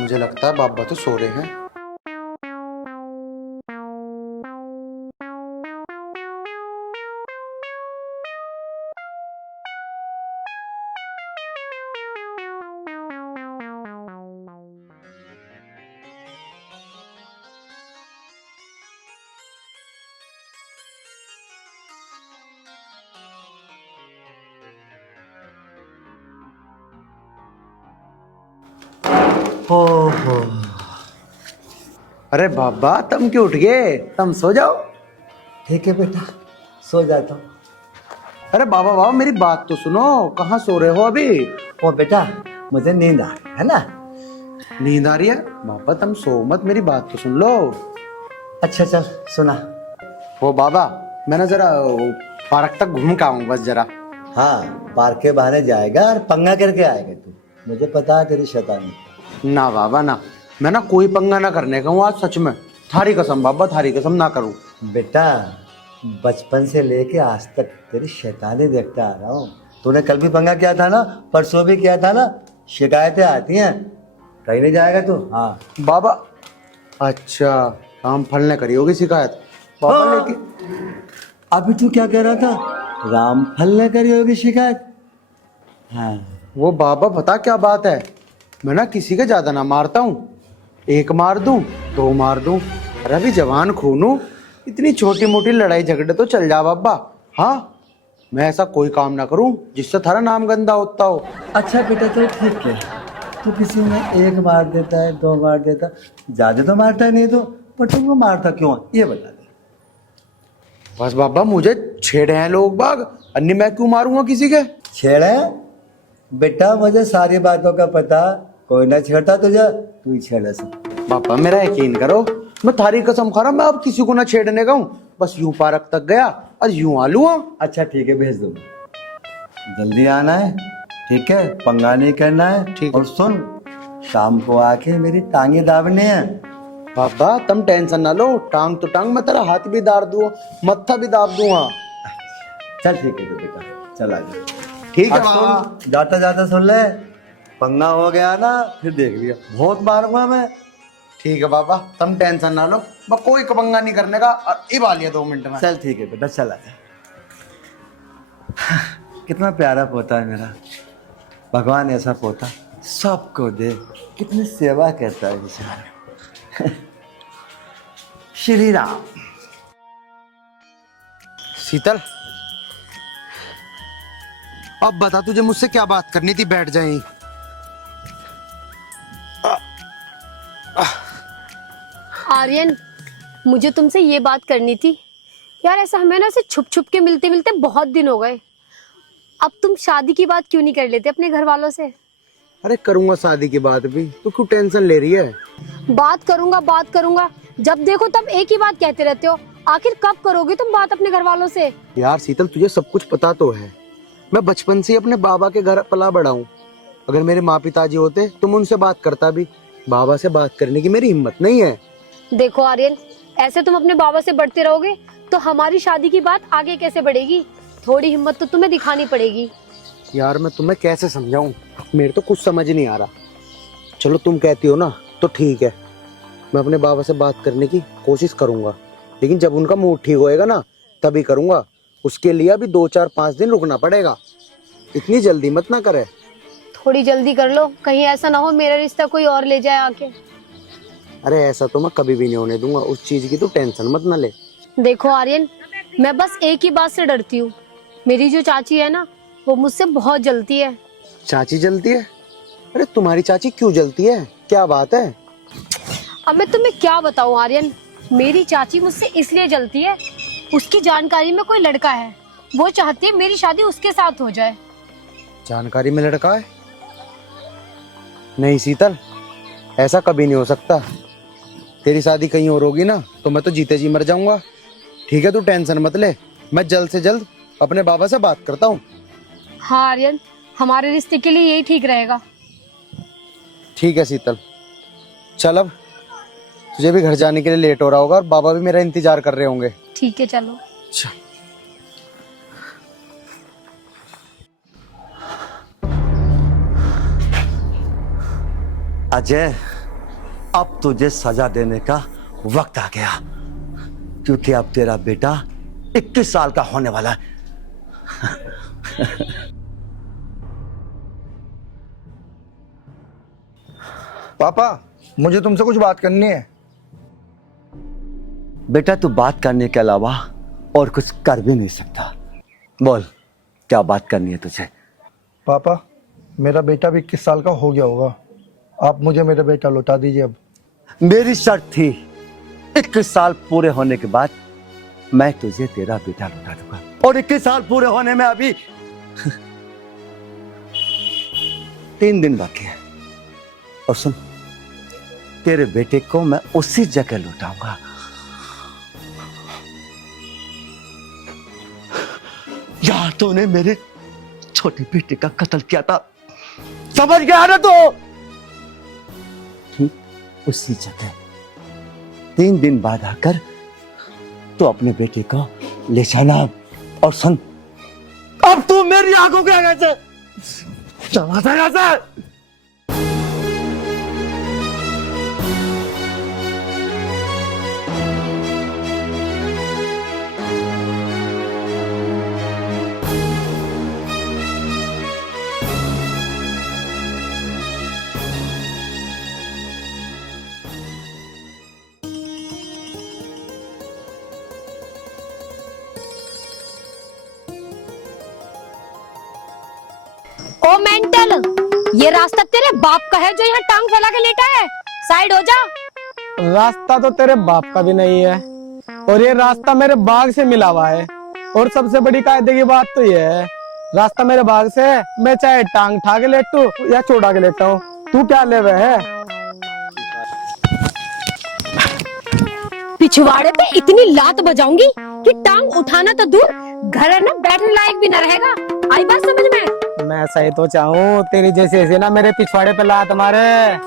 मुझे लगता है बाबा तो सो रहे हैं। ओहो, अरे बाबा तुम क्यों उठ गए? तुम सो जाओ। ठीक है बेटा, सो जाता हूँ। अरे बाबा बाबा मेरी बात तो सुनो, कहाँ सो रहे हो अभी? ओ बेटा, मुझे नींद आ रही है ना। नींद आ रही है? बाबा तुम सो मत, मेरी बात तो सुन लो। अच्छा चल सुना। वो बाबा मैं ना जरा पार्क तक घूम के आऊँ बस जरा। हाँ, पार्क के बहाने जाएगा और पंगा करके आएगा तू, मुझे पता है तेरी शैतानी। ना बाबा ना, मैं ना कोई पंगा ना करने का हूँ आज, सच में थारी कसम बाबा, थारी कसम ना करूँ। बेटा, बचपन से लेके आज तक तेरी शैतानी देखता आ रहा हूँ। तूने कल भी पंगा किया था ना, परसों भी किया था ना। शिकायतें आती हैं, कहीं नहीं जाएगा तू। हाँ बाबा, अच्छा राम फल ने करी होगी शिकायत बाबा। हाँ। लेकिन अभी तू क्या कह रहा था? रामफल ने करी होगी शिकायत? हाँ वो बाबा पता क्या बात है, मैं ना किसी के ज्यादा ना मारता हूँ, एक मार दूं, दो मार दूं। अरे अभी जवान खून हूं, इतनी छोटी मोटी लड़ाई झगड़े तो चल जा बाबा। हाँ, मैं ऐसा कोई काम ना करूं जिससे थारा नाम गंदा होता हो। अच्छा बेटा, तो ठीक है, तो किसी ने एक मार देता है, दो मार देता, ज्यादा तो मारता नहीं तो, पर तुमको मारता क्यों, ये बता दे। बस बाबा मुझे छेड़े हैं लोग बाग, अन्य मैं क्यों मारूंगा किसी के? छेड़े? बेटा मुझे सारी बातों का पता, कोई ना छेड़ता तुझे, तू ही छेड़ा सब। पापा मेरा यकीन करो, मैं थारी कसम खा रहा, मैं अब किसी को ना छेड़ने का हूँ। बस यूं पार्क तक गया और यूं आ लूंगा। अच्छा ठीक है, भेज दूंगा, जल्दी आना है, ठीक है, पंगा नहीं करना है। ठीक है। और सुन, शाम को आके मेरी टांगे दाबने हैं। बाबा तुम टेंशन ना लो, टांग तो टांग, मैं तेरा हाथ भी दाब दूंगा, मत्था भी दाब दूंगा। चल ठीक है बेटा, चल आ जा। ठीक है अब बाबा। सुन, जाता जाता सुन ले, पंगा हो गया ना फिर देख लिया, बहुत मारूंगा मैं। ठीक है बाबा, तुम टेंशन ना लो, मैं कोई पंगा नहीं करने का। और इब आ लिया 2 मिनट में। चल ठीक है बेटा, चल आ जा। कितना प्यारा पोता है मेरा, भगवान ऐसा पोता सबको दे। कितनी सेवा करता है बेचारा। श्री राम। शीतल, अब बता तुझे मुझसे क्या बात करनी थी, बैठ जाए। आर्यन, मुझे तुमसे ये बात करनी थी यार। ऐसा हमें ना ऐसे छुप छुप के मिलते मिलते बहुत दिन हो गए। अब तुम शादी की बात क्यों नहीं कर लेते अपने घर वालों से? अरे करूंगा शादी की बात भी, तू क्यों टेंशन ले रही है? बात करूंगा, जब देखो तब एक ही बात कहते रहते हो। आखिर कब करोगे तुम बात अपने घर वालों से? यार शीतल, तुझे सब कुछ पता तो है, मैं बचपन से अपने बाबा के घर पला बड़ा हूँ। अगर मेरे माँ पिताजी होते तो मैं उनसे बात करता भी, बाबा से बात करने की मेरी हिम्मत नहीं है। देखो आर्यन, ऐसे तुम अपने बाबा से बढ़ते रहोगे तो हमारी शादी की बात आगे कैसे बढ़ेगी? थोड़ी हिम्मत तो तुम्हें दिखानी पड़ेगी। यार मैं तुम्हें कैसे समझाऊं, मेरे तो कुछ समझ नहीं आ रहा। चलो तुम कहती हो ना तो ठीक है, मैं अपने बाबा से बात करने की कोशिश करूंगा, लेकिन जब उनका मूड ठीक होएगा ना तभी करूंगा। उसके लिए अभी 2, 4, 5 दिन रुकना पड़ेगा। इतनी जल्दी मत ना करे। थोड़ी जल्दी कर लो, कहीं ऐसा ना हो मेरा रिश्ता कोई और ले जाए आके। अरे ऐसा तो मैं कभी भी नहीं होने दूंगा, उस चीज की तू टेंशन मत ना ले। देखो आर्यन, मैं बस एक ही बात से डरती हूँ, मेरी जो चाची है ना वो मुझसे बहुत जलती है। चाची जलती है? अरे तुम्हारी चाची क्यों जलती है, क्या बात है? अब मैं तुम्हें क्या बताऊँ आर्यन, मेरी चाची मुझसे इसलिए जलती है, उसकी जानकारी में कोई लड़का है, वो चाहती है मेरी शादी उसके साथ हो जाए। जानकारी में लड़का है? नहीं शीतल, ऐसा कभी नहीं हो सकता। तेरी शादी कहीं और होगी ना तो मैं तो जीते जी मर जाऊंगा। ठीक है, तू टेंशन मत ले, मैं जल्द से जल्द अपने बाबा से बात करता हूँ। हाँ आर्यन, हमारे रिश्ते के लिए यही ठीक रहेगा। ठीक है शीतल, चल अब तुझे भी घर जाने के लिए लेट हो रहा होगा और बाबा भी मेरा इंतजार कर रहे होंगे। ठीक है चलो। चल। अजय, अब तुझे सजा देने का वक्त आ गया, क्योंकि अब तेरा बेटा 21 साल का होने वाला है। पापा, मुझे तुमसे कुछ बात करनी है। बेटा, तू बात करने के अलावा और कुछ कर भी नहीं सकता। बोल, क्या बात करनी है तुझे? पापा, मेरा बेटा भी 21 साल का हो गया होगा, आप मुझे मेरा बेटा लौटा दीजिए। अब मेरी शर्त थी 21 साल पूरे होने के बाद मैं तुझे तेरा बेटा लौटा दूंगा, और 21 साल पूरे होने में अभी 3 दिन बाकी है। और सुन, तेरे बेटे को मैं उसी जगह लौटाऊंगा यार तूने मेरे छोटे बेटे का कत्ल किया था, समझ गया ना? तो उसी जगह 3 दिन बाद आकर तो अपने बेटे को ले जाना। और सुन, अब तू मेरी आंखों के आगे से चला जा यहाँ से। ओ मेंटल, ये रास्ता तेरे बाप का है जो यहाँ टांग फैला के लेटा है, साइड हो जा। रास्ता तो तेरे बाप का भी नहीं है, और ये रास्ता मेरे बाग से मिला हुआ है। और सबसे बड़ी कायदे की बात तो ये है, रास्ता मेरे बाग से है, मैं चाहे टांग ठा के लेटू या चोड़ा के लेटा हूँ, तू क्या ले हुए है? पिछवाड़े पे इतनी लात बजाऊंगी कि टांग उठाना तो दूर, घर है ना बैठने लायक भी न रहेगा। आई बात समझ में? मैं सही तो चाहूँ, तेरी जैसे ऐसे ना मेरे पिछवाड़े पे लात मारे।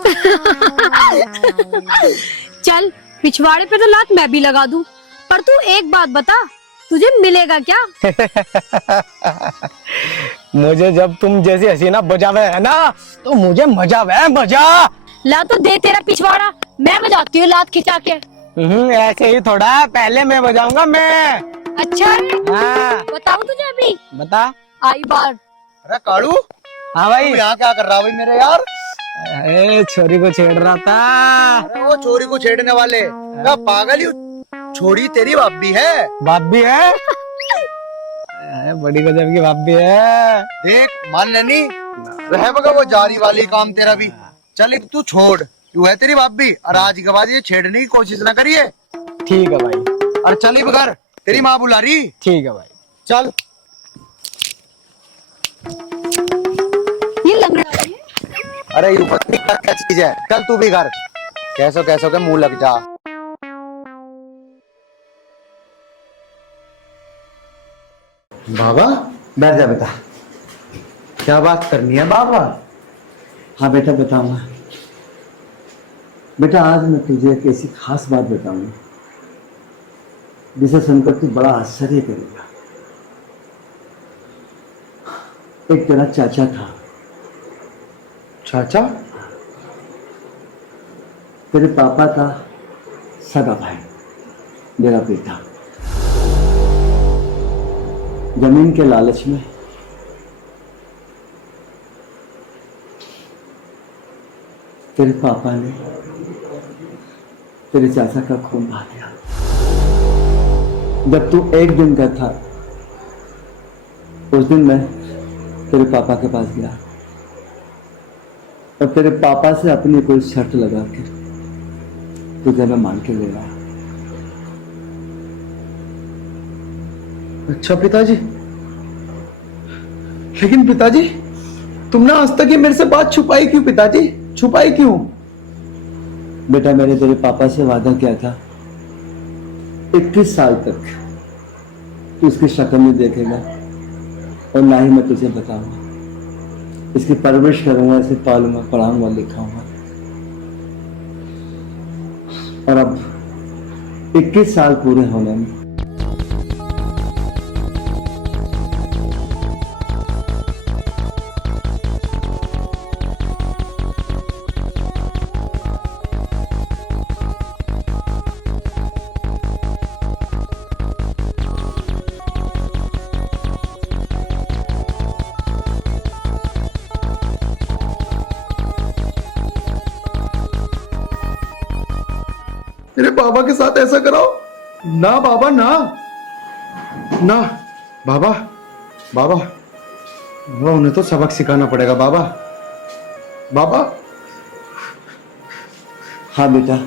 चल, पिछवाड़े पे तो लात मैं भी लगा दूं, पर तू एक बात बता, तुझे मिलेगा क्या? मुझे जब तुम जैसी हसीना बजावे है ना तो मुझे मजा वे मजा। ला तो दे तेरा पिछवाड़ा, मैं बजाती हूँ लात खिंचा के। ऐसे ही थोड़ा, पहले मैं बजाऊंगा मैं। अच्छा है? हाँ। बताऊँ तुझे अभी? बता। आई बार। अरे कालू, हाँ भाई। यहाँ क्या कर रहा भाई मेरे यार? छोरी को छेड़ रहा था। अरे वो छोरी को छेड़ने वाले क्या पागल ही, छोरी तेरी भाभी है। भाभी है? बड़ी गजब की भाभी है। देख मान लेनी रह बगा वो जारी वाली काम तेरा भी। चल एक तू छोड़, तू है तेरी भाभी, और आज के बाद ये छेड़ने की कोशिश ना करिए। ठीक है भाई। और चल बगर, तेरी माँ बुला रही। ठीक है भाई, चल। ये लंगड़ा है। अरे ये पत्नी क्या चीज है, चल तू भी घर। कैसो कैसो के मुंह लग जा। बाबा बैठ जा बेटा। क्या बात करनी है बाबा? हाँ बेटा, बताऊंगा। बेटा, आज मैं तुझे एक ऐसी खास बात बताऊंगा जिसे सुनकर तू बड़ा आश्चर्य करेगा। एक तेरा चाचा था। चाचा? तेरे पापा का सगा भाई, मेरा बेटा। जमीन के लालच में तेरे पापा ने तेरे चाचा का खून बहा दिया। जब तू 1 दिन का था, उस दिन मैं तेरे पापा के पास गया और तेरे पापा से अपनी कोई शर्त लगा के तुझे मैं मान के ले आया। अच्छा पिताजी, लेकिन पिताजी तुमने आज तक ये मेरे से बात छुपाई क्यों पिताजी? छुपाई क्यों? बेटा, मैंने तेरे पापा से वादा किया था 21 साल तक तू इसकी शक्ल नहीं देखेगा और ना ही मैं तुझे बताऊंगा। इसकी परवरिश करूंगा, इसे पालूंगा, पढ़ाऊंगा, लिखाऊंगा। और अब 21 साल पूरे होने में मेरे बाबा के साथ ऐसा कराओ ना बाबा, ना ना बाबा। बाबा बाबा, उन्हें तो सबक सिखाना पड़ेगा बाबा। बाबा। हाँ बेटा,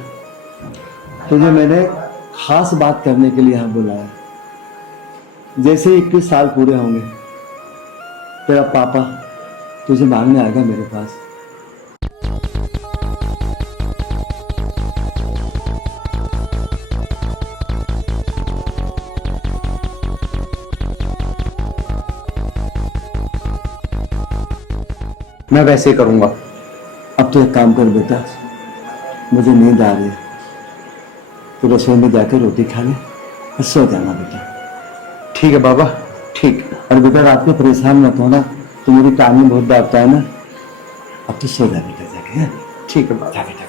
तुझे मैंने खास बात करने के लिए यहाँ बुलाया। जैसे 21 साल पूरे होंगे, तेरा पापा तुझे मांगने आएगा मेरे पास। मैं वैसे ही करूंगा। अब तो एक काम कर बेटा, मुझे नींद आ रही है, तो रसोई में जाकर रोटी खा ले और सो जाना बेटा। ठीक है बाबा, ठीक। और बेटा रात में परेशान मत होना, तो मेरी टाइमिंग बहुत दागता है ना। अब तो सो जा बेटा जाके। हैं? ठीक है बाबा। जा बेटा जा।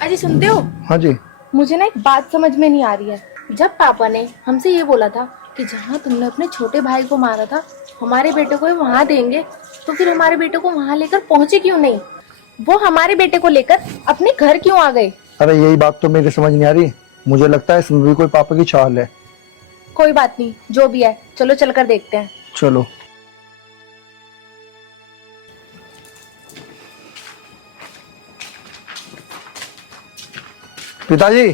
अजी सुनते हो? हाँ जी। मुझे ना एक बात समझ में नहीं आ रही है। जब पापा ने हमसे ये बोला था कि जहाँ तुमने अपने छोटे भाई को मारा था हमारे बेटे को वहाँ देंगे, तो फिर हमारे बेटे को वहाँ लेकर पहुँचे क्यों नहीं? वो हमारे बेटे को लेकर अपने घर क्यों आ गए? अरे यही बात तो मेरी समझ नहीं आ रही। मुझे लगता है इसमें भी कोई पापा की चाल है। कोई बात नहीं, जो भी है चलो चलकर देखते हैं। चलो। पिताजी,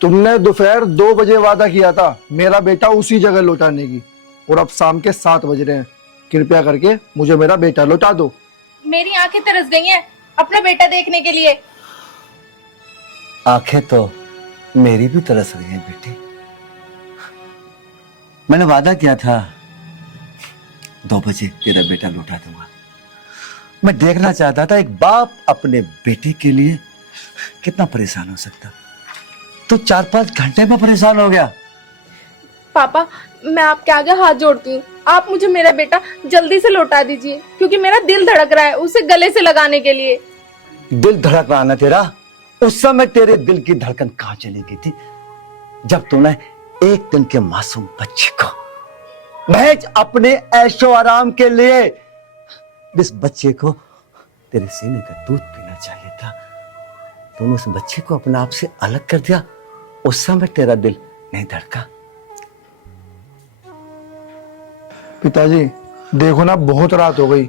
तुमने दोपहर 2 बजे वादा किया था मेरा बेटा उसी जगह लौटाने की, और अब शाम के 7 बज रहे हैं। कृपया करके मुझे मेरा बेटा लौटा दो। मेरी आंखें तरस गई हैं अपना बेटा देखने के लिए। आंखें तो मेरी भी तरस रही है बेटी। मैंने वादा किया था 2 बजे तेरा बेटा लौटा दूंगा। मैं देखना चाहता था एक बाप अपने बेटे के लिए कितना परेशान हो सकता, तो 4-5 घंटे में परेशान हो गया। पापा, मैं आपके आगे हाथ जोड़ती हूँ, आप मुझे मेरा बेटा जल्दी से लौटा दीजिए, क्योंकि मेरा दिल धड़क रहा है उसे गले से लगाने के लिए। दिल धड़क रहा ना तेरा? उस समय तेरे दिल की धड़कन कहां चली गई थी जब तूने एक दिन के मासूम बच्चे को महज अपने ऐशो आराम के लिए, जिस बच्चे को तेरे सीने का दूध पीना चाहिए था, तूने उस बच्चे को अपने आप से अलग कर दिया। उस समय तेरा दिल नहीं धड़का? पिताजी देखो ना, बहुत रात हो गई,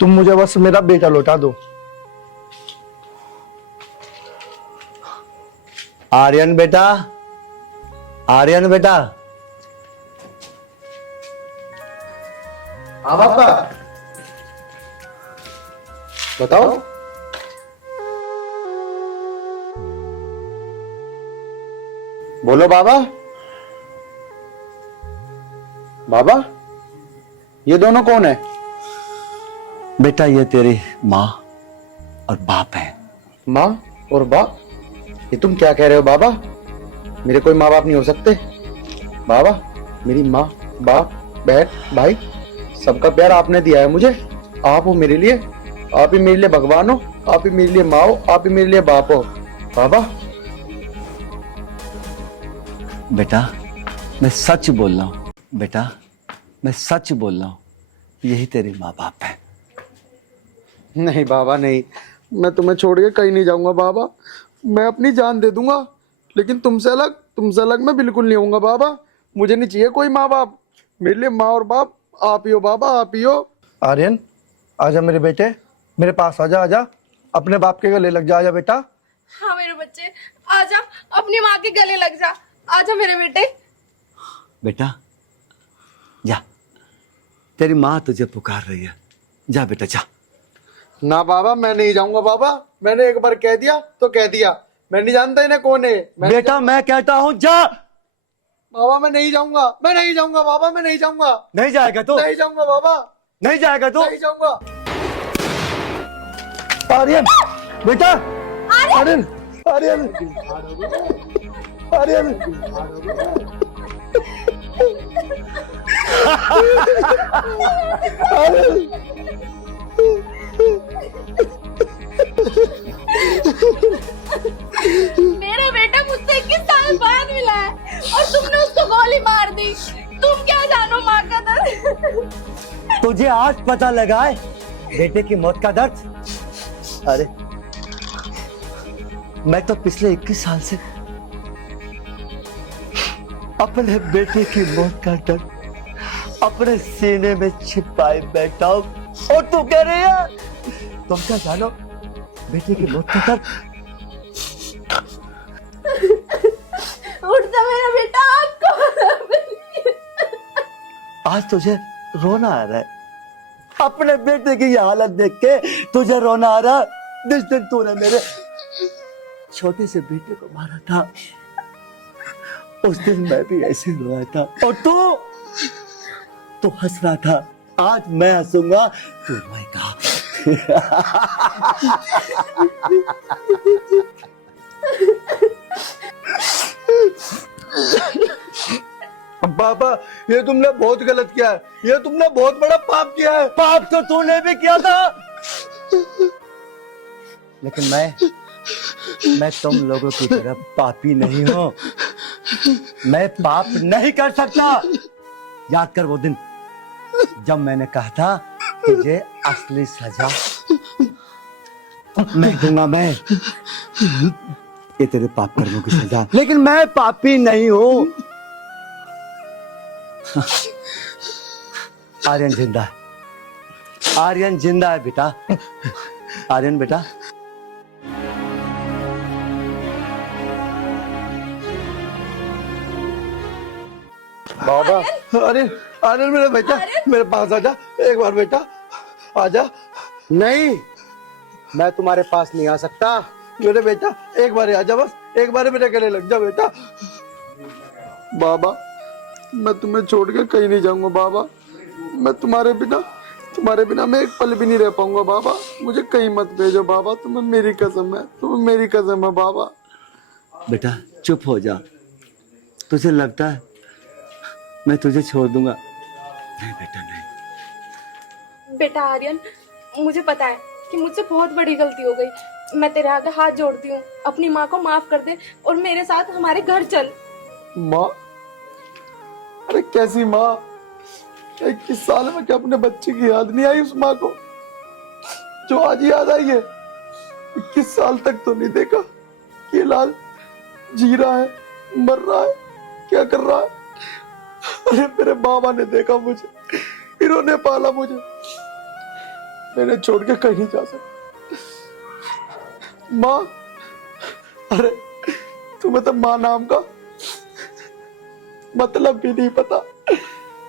तुम मुझे बस मेरा बेटा लौटा दो। आर्यन बेटा, आर्यन बेटा। हाँ पापा, बताओ। बोलो बाबा। बाबा, ये दोनों कौन है? बेटा ये तेरी माँ और बाप है। माँ और बाप? ये तुम क्या कह रहे हो बाबा? मेरे कोई माँ बाप नहीं हो सकते बाबा, मेरी माँ, बाप, बहन, भाई, सबका प्यार आपने दिया है मुझे। आप हो मेरे लिए, आप ही मेरे लिए भगवान हो, आप ही मेरे लिए माँ हो, आप ही मेरे लिए बाप हो। बाबा, बेटा मैं सच बोल रहा हूँ, बेटा मैं सच बोल रहा हूँ, यही तेरे माँ बाप है। नहीं बाबा नहीं, मैं तुम्हें छोड़ के कहीं नहीं जाऊंगा बाबा। मैं अपनी जान दे दूंगा, लेकिन तुमसे अलग मैं बिल्कुल नहीं होऊंगा बाबा। मुझे नहीं चाहिए कोई माँ बाप, मेरे लिए माँ और बाप आप ही हो बाबा, आप ही हो। आर्यन, आजा मेरे बेटे, मेरे पास आजा, आजा अपने बाप के गले लग जा, आजा बेटा। हाँ मेरे बच्चे, आजा अपनी माँ के गले लग जा, आजा मेरे बेटे। बेटा जा, तेरी माँ तुझे पुकार रही है, जा बेटा जा। ना बाबा, मैं नहीं जाऊंगा बाबा। मैंने एक बार कह दिया तो कह दिया, मैं नहीं जानता इन्हें कौन है। बेटा मैं कहता हूँ जा। बाबा मैं नहीं जाऊंगा, मैं नहीं जाऊंगा बाबा, मैं नहीं जाऊंगा। नहीं जाएगा तो? नहीं जाऊंगा बाबा, नहीं जाएगा तो? नहीं जाऊंगा। आर्यन बेटा, आर्यन, आर्यन, आर्यन, मेरा बेटा मुझसे 21 साल बाद मिला है और तुमने उसको गोली मार दी। तुम क्या जानो माँ का दर्द। तुझे आज पता लगा है बेटे की मौत का दर्द? अरे मैं तो पिछले 21 साल से अपने बेटे की मौत का दर्द अपने सीने में छिपाए बैठा हूं, और तू कह रही है तुम क्या जानो बेटे की मौत का दर्द? उठ जा मेरा बेटा, आपको आज तुझे रोना आ रहा है अपने बेटे की ये हालत देख के, तुझे रोना आ रहा है जिस दिन तूने मेरे छोटे से बेटे को मारा था, उस दिन मैं भी ऐसे रोया था और तू हंस रहा था। आज मैं हंसूंगा, तू रोएगा। पापा ये तुमने बहुत गलत किया है, ये तुमने बहुत बड़ा पाप किया है। पाप तो तूने भी किया था, लेकिन मैं तुम लोगों की तरह पापी नहीं हूं। मैं पाप नहीं कर सकता। याद कर वो दिन जब मैंने कहा था तुझे असली सजा मैं दूंगा, मैं ये तेरे पाप कर्मों की सजा, लेकिन मैं पापी नहीं हूं। आर्यन जिंदा है, आर्यन जिंदा है बेटा, आर्यन बेटा। बाबा आर्यन, आर्यन मेरा बेटा, मेरे पास आजा एक बार बेटा, आजा। नहीं, मैं तुम्हारे पास नहीं आ सकता। मेरे बेटा एक बार आजा, बस एक बार मेरे गले लग जा बेटा। बाबा मैं तुम्हें छोड़ के कहीं नहीं जाऊंगा बाबा। मैं तुम्हारे बिना मैं एक पल भी नहीं रह पाऊंगा बाबा। मुझे कहीं मत भेजो बाबा, तुम्हें मेरी कसम है, तुम्हें मेरी कसम है बाबा। बेटा चुप हो जा, तुझे लगता है मैं तुझे छोड़ दूंगा? नहीं बेटा नहीं। बेटा आर्यन, मुझे पता है कि मुझसे बहुत बड़ी गलती हो गई। मैं तेरे आगे हाथ जोड़ती हूँ, अपनी माँ को माफ कर दे और मेरे साथ हमारे घर चल। माँ? अरे कैसी माँ? 21 साल में क्या अपने बच्चे की याद नहीं आई उस माँ को जो आज याद आई है? 21 साल तक तो नहीं देखा कि ये लाल जी रहा है, मर रहा है, क्या कर रहा है। अरे मेरे बाबा ने देखा मुझे, इन्होंने पाला मुझे, मैंने छोड़ के कहीं नहीं जा सकता। माँ, अरे तुम्हें तो माँ नाम का मतलब भी नहीं पता।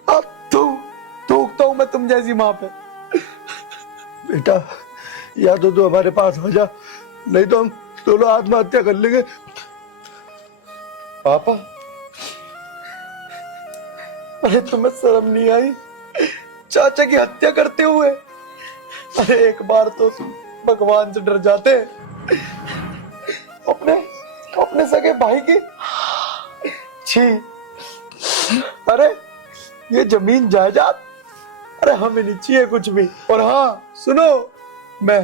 अब थूकता हूं मैं तुम जैसी माँ पे। बेटा या तो तू हमारे पास आ जा, नहीं तो हम दोनों आत्महत्या कर लेंगे। पापा, अरे तुम्हें शर्म नहीं आई चाचा की हत्या करते हुए? अरे एक बार तो भगवान से डर जाते अपने सगे भाई की। छी, अरे ये जमीन जायदाद, अरे हमें नहीं चाहिए कुछ भी। और हाँ सुनो, मैं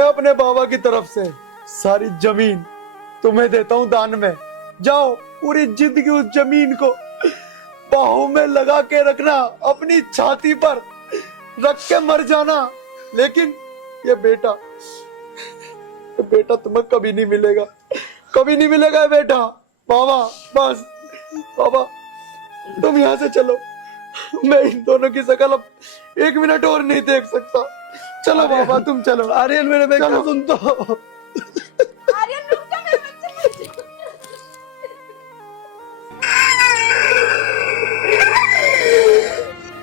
अपने बाबा की तरफ से सारी जमीन तुम्हें देता हूँ दान में। जाओ पूरी जिंदगी उस जमीन को बाहों में लगा के रखना, अपनी छाती पर रख के मर जाना। लेकिन ये बेटा तुम्हें कभी नहीं मिलेगा, कभी नहीं मिलेगा ये बेटा। बाबा बस, बाबा तुम यहाँ से चलो, मैं इन दोनों की शक्ल अब 1 मिनट और नहीं देख सकता। चलो बाबा तुम चलो। आर्यन मेरे बेटा सुन तो। आर्यन रुक जा, मेरे बच्चे।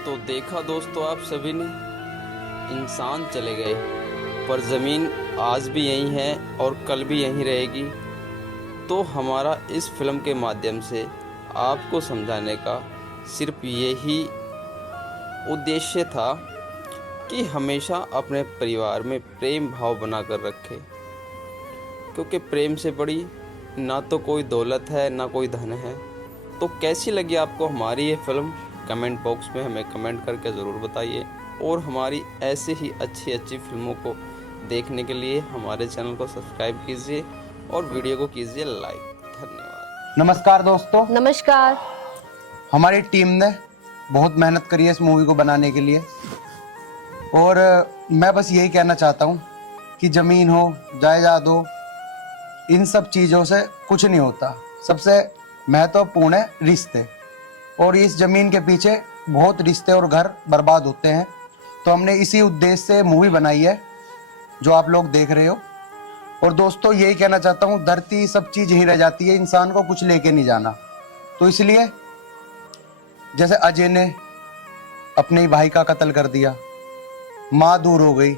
तो देखा दोस्तों आप सभी ने, इंसान चले गए पर ज़मीन आज भी यहीं है और कल भी यहीं रहेगी। तो हमारा इस फिल्म के माध्यम से आपको समझाने का सिर्फ यही उद्देश्य था कि हमेशा अपने परिवार में प्रेम भाव बनाकर रखें, क्योंकि प्रेम से बड़ी ना तो कोई दौलत है ना कोई धन है। तो कैसी लगी आपको हमारी ये फिल्म, कमेंट बॉक्स में हमें कमेंट करके ज़रूर बताइए। और हमारी ऐसे ही अच्छी अच्छी फिल्मों को देखने के लिए हमारे चैनल को सब्सक्राइब कीजिए और वीडियो को कीजिए लाइक। धन्यवाद। नमस्कार दोस्तों। नमस्कार। हमारी टीम ने बहुत मेहनत करी है इस मूवी को बनाने के लिए, और मैं बस यही कहना चाहता हूँ कि ज़मीन हो जायदाद हो, इन सब चीज़ों से कुछ नहीं होता। सबसे महत्वपूर्ण है रिश्ते, और इस ज़मीन के पीछे बहुत रिश्ते और घर बर्बाद होते हैं। तो हमने इसी उद्देश्य से मूवी बनाई है जो आप लोग देख रहे हो। और दोस्तों यही कहना चाहता हूँ, धरती सब चीज़ यही रह जाती है, इंसान को कुछ लेके नहीं जाना। तो इसलिए जैसे अजय ने अपने ही भाई का कत्ल कर दिया, माँ दूर हो गई,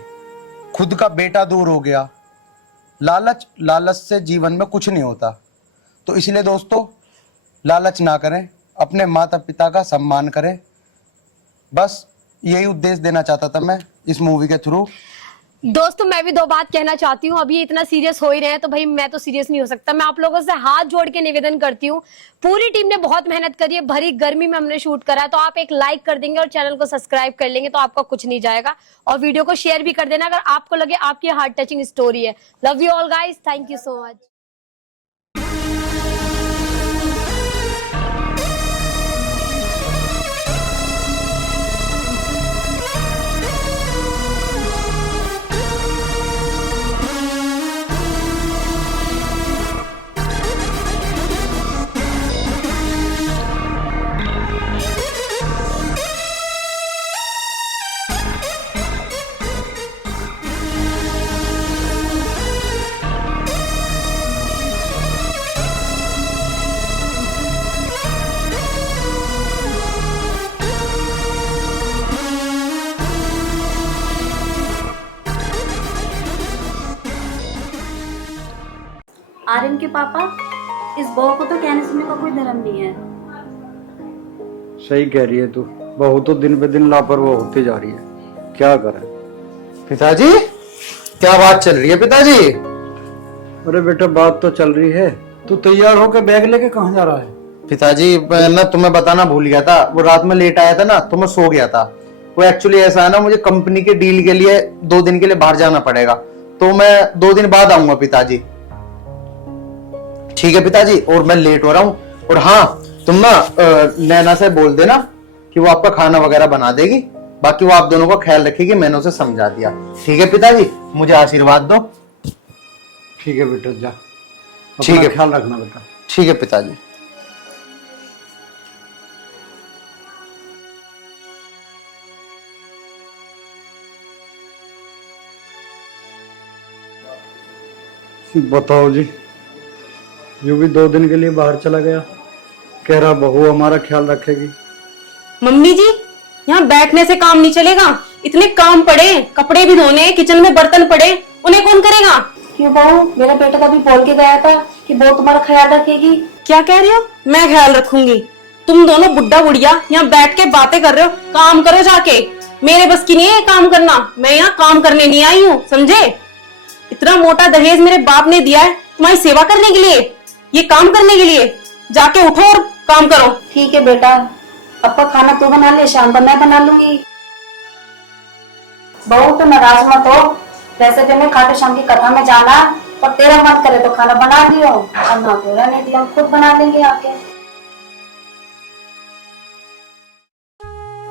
खुद का बेटा दूर हो गया, लालच से जीवन में कुछ नहीं होता। तो इसलिए दोस्तों लालच ना करें, अपने माता पिता का सम्मान करें। बस यही उद्देश्य देना चाहता था मैं इस मूवी के थ्रू। दोस्तों मैं भी 2 बात कहना चाहती हूँ। अभी इतना सीरियस हो ही रहे हैं तो भाई मैं तो सीरियस नहीं हो सकता। मैं आप लोगों से हाथ जोड़ के निवेदन करती हूँ, पूरी टीम ने बहुत मेहनत करी है, भरी गर्मी में हमने शूट करा है। तो आप एक लाइक कर देंगे और चैनल को सब्सक्राइब कर लेंगे तो आपका कुछ नहीं जाएगा। और वीडियो को शेयर भी कर देना अगर आपको लगे आपकी हार्ट टचिंग स्टोरी है। Love you all guys, thank you so much. Aryan के पापा, इस बहू को तो कहने सुनने का कोई धर्म नहीं है। सही कह रही है तू, बहू तो दिन पे दिन लापरवाह होती जा रही है, क्या करें। पिताजी क्या बात चल रही है पिताजी? अरे बेटा बात तो चल रही है, तू तैयार होकर बैग लेके कहाँ जा रहा है? पिताजी मैं ना तुम्हें बताना भूल गया था, वो रात में लेट आया था ना तो मैं सो गया था। वो एक्चुअली ऐसा है ना, मुझे कंपनी के डील के लिए 2 दिन के लिए बाहर जाना पड़ेगा, तो मैं 2 दिन बाद आऊंगा पिताजी। ठीक है पिताजी, और मैं लेट हो रहा हूँ। और हाँ तुम ना नैना से बोल देना कि वो आपका खाना वगैरह बना देगी, बाकी वो आप दोनों का ख्याल रखेगी, मैंने उसे समझा दिया। ठीक है पिताजी, मुझे आशीर्वाद दो। ठीक है बेटा जा, ठीक है ख्याल रखना बेटा। ठीक है पिताजी। बताओ जी, यूं भी 2 दिन के लिए बाहर चला गया, कह रहा बहू हमारा ख्याल रखेगी। मम्मी जी यहाँ बैठने से काम नहीं चलेगा, इतने काम पड़े, कपड़े भी धोने, किचन में बर्तन पड़े, उन्हें कौन करेगा? क्यों बहू, मेरा बेटा तो अभी बोल के गया था कि बहू तुम्हारा ख्याल रखेगी। क्या कह रही हो? मैं ख्याल रखूंगी? तुम दोनों बुड्ढा बुढ़िया यहाँ बैठ के बातें कर रहे हो, काम करो जाके। मेरे बस की नहीं है काम करना, मैं यहाँ काम करने नहीं आई हूँ, समझे? इतना मोटा दहेज मेरे बाप ने दिया है तुम्हारी सेवा करने के लिए, ये काम करने के लिए? जाके उठो और काम करो। ठीक है बेटा, अब का खाना तू बना ले, शाम का मैं बना लूंगी। बहू तो नाराज मत हो, वैसे भी मैं खाटू श्याम की कथा में जाना है, और तेरा मन करे तो खाना बना दियो, और ना तेरा नहीं दिया हम खुद बना लेंगे आके।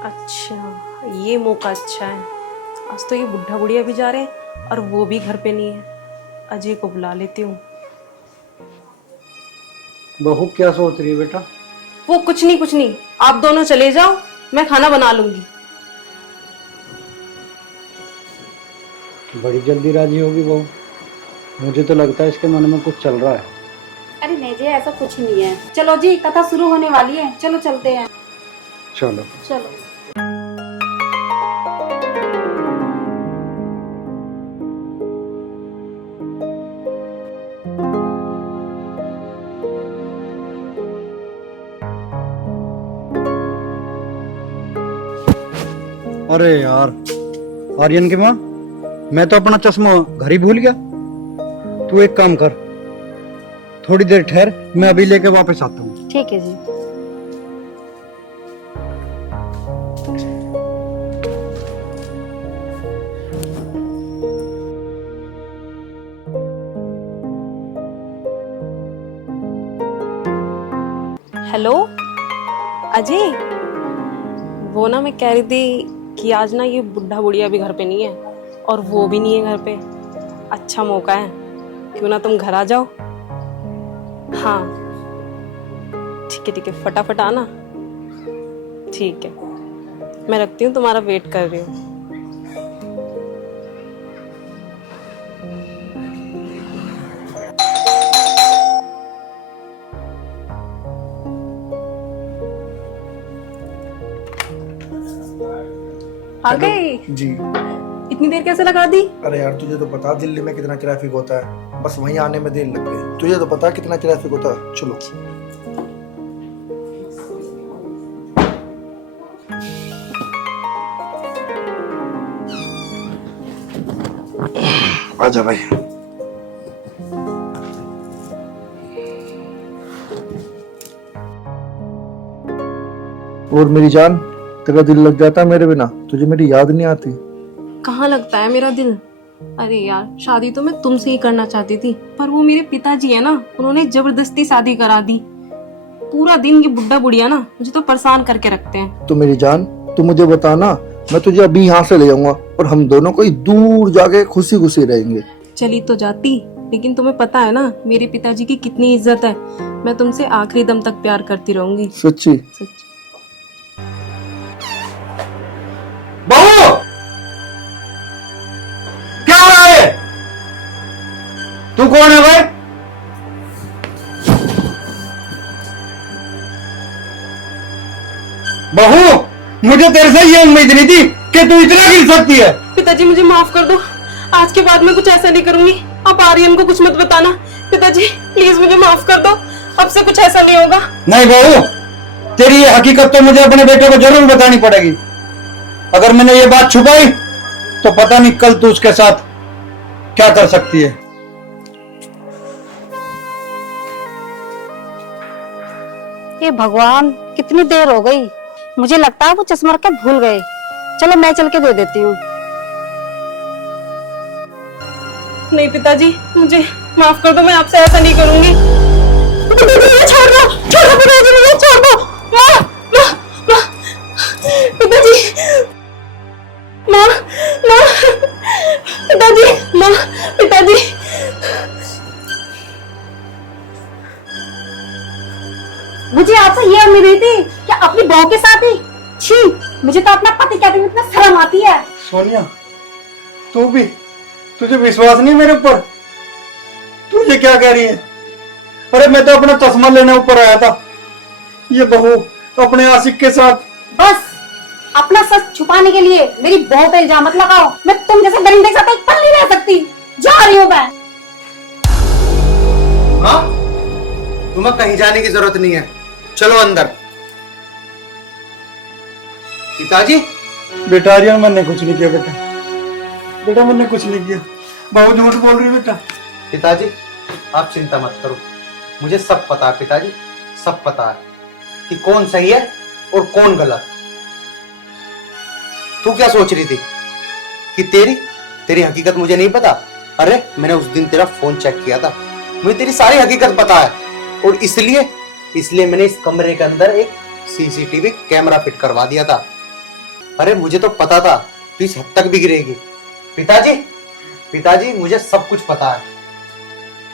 अच्छा, ये मौका अच्छा है। आज तो ये बुढ़ा बुढ़िया भी जा रहे हैं और वो भी घर पे नहीं है। अजय को बुला लेती हूँ। बहू क्या सोच रही है बेटा? वो कुछ नहीं, आप दोनों चले जाओ, मैं खाना बना लूंगी। बड़ी जल्दी राजी होगी बहू। मुझे तो लगता है इसके मन में कुछ चल रहा है। अरे नहीं जी, ऐसा कुछ नहीं है। चलो जी, कथा शुरू होने वाली है, चलो चलते हैं। चलो चलो। अरे यार, आर्यन की माँ, मैं तो अपना चश्मा घर ही भूल गया। तू एक काम कर, थोड़ी देर ठहर, मैं अभी लेके वापस आता हूँ। ठीक है जी। हेलो अजय, वो ना मैं कह रही थी कि आज ना ये बुढ़ा बुढ़िया भी घर पे नहीं है और वो भी नहीं है घर पे। अच्छा मौका है, क्यों ना तुम घर आ जाओ। हाँ ठीक है, फटाफट आना। ठीक है, मैं रखती हूँ, तुम्हारा वेट कर रही हूँ। आ गई जी। इतनी देर कैसे लगा दी? अरे यार, तुझे तो पता दिल्ली में कितना ट्रैफिक होता है, बस वहीं आने में देर लग गई। तुझे तो पता कितना ट्रैफिक होता है। चलो आजा भाई। और मेरी जान, तेरा दिल लग जाता है मेरे बिना, तुझे मेरी याद नहीं आती? कहाँ लगता है मेरा दिल? अरे यार, शादी तो मैं तुमसे ही करना चाहती थी, पर वो मेरे पिताजी है ना, उन्होंने जबरदस्ती शादी करा दी। पूरा दिन ये बुढ़ा बुढ़िया ना मुझे तो परेशान करके रखते हैं। तो मेरी जान, तू मुझे बता ना, मैं तुझे अभी यहाँ से ले जाऊंगा और हम दोनों कोई दूर जाके खुशी खुशी रहेंगे। चली तो जाती, लेकिन तुम्हें पता है ना मेरे पिताजी की कितनी इज्जत है। मैं तुमसे आखिरी दम तक प्यार करती रहूंगी। सच्ची? सच्ची। बहू, क्या हो रहा है? तू कौन है भाई? बहू, मुझे तेरे से ये उम्मीद नहीं थी कि तू इतना गिर सकती है। पिताजी मुझे माफ कर दो, आज के बाद मैं कुछ ऐसा नहीं करूंगी। आप आर्यन को कुछ मत बताना। पिताजी प्लीज मुझे माफ कर दो, अब से कुछ ऐसा नहीं होगा। नहीं बहू, तेरी ये हकीकत तो मुझे अपने बेटे को जरूर बतानी पड़ेगी। अगर मैंने ये बात छुपाई तो पता नहीं कल तू उसके साथ क्या कर सकती है। ये भगवान, कितनी देर हो गई। मुझे लगता है वो चश्मा रख के भूल गए। चलो मैं चल के दे देती हूँ। नहीं पिताजी, मुझे माफ कर दो, मैं आपसे ऐसा नहीं करूंगी। छोड़ दो पिताजी, मुझे छोड़ दो। माँ, माँ, माँ, पिताजी, माँ, माँ, पिताजी, माँ, पिताजी। मुझे आपसे ये उम्मीद नहीं थी कि अपनी बहू के साथ ही। छी, मुझे तो अपना पति कहते हुए इतना शर्म आती है। सोनिया, तू भी, तुझे विश्वास नहीं मेरे ऊपर? तू ये क्या कह रही है? अरे मैं तो अपना चश्मा लेने ऊपर आया था, ये बहू अपने आशिक के साथ। बस अपना सच छुपाने के लिए मेरी बहू पे इल्जाम मत लगाओ। मैं तुम जैसे दरिंदे के साथ एक पल नहीं रह सकती। जा रही हूँ मैं। हाँ, तुम्हें कहीं जाने की जरूरत नहीं है, चलो अंदर। पिताजी। बेटा आर्यन, मैंने कुछ नहीं किया बेटा, बेटा मैंने कुछ नहीं किया। बहू झूठ बोल रही है बेटा। पिताजी आप चिंता मत करो, मुझे सब पता है पिताजी, सब पता है। कि कौन सही है और कौन गलत। तू क्या सोच रही थी कि तेरी हकीकत मुझे नहीं पता? अरे मैंने उस दिन तेरा फोन चेक किया था, मुझे तेरी सारी हकीकत पता है, और इसलिए मैंने इस कमरे के अंदर एक सीसीटीवी कैमरा फिट करवा दिया था। अरे मुझे तो पता था कि इस हद तक भी गिरेगी। पिताजी मुझे सब कुछ पता है।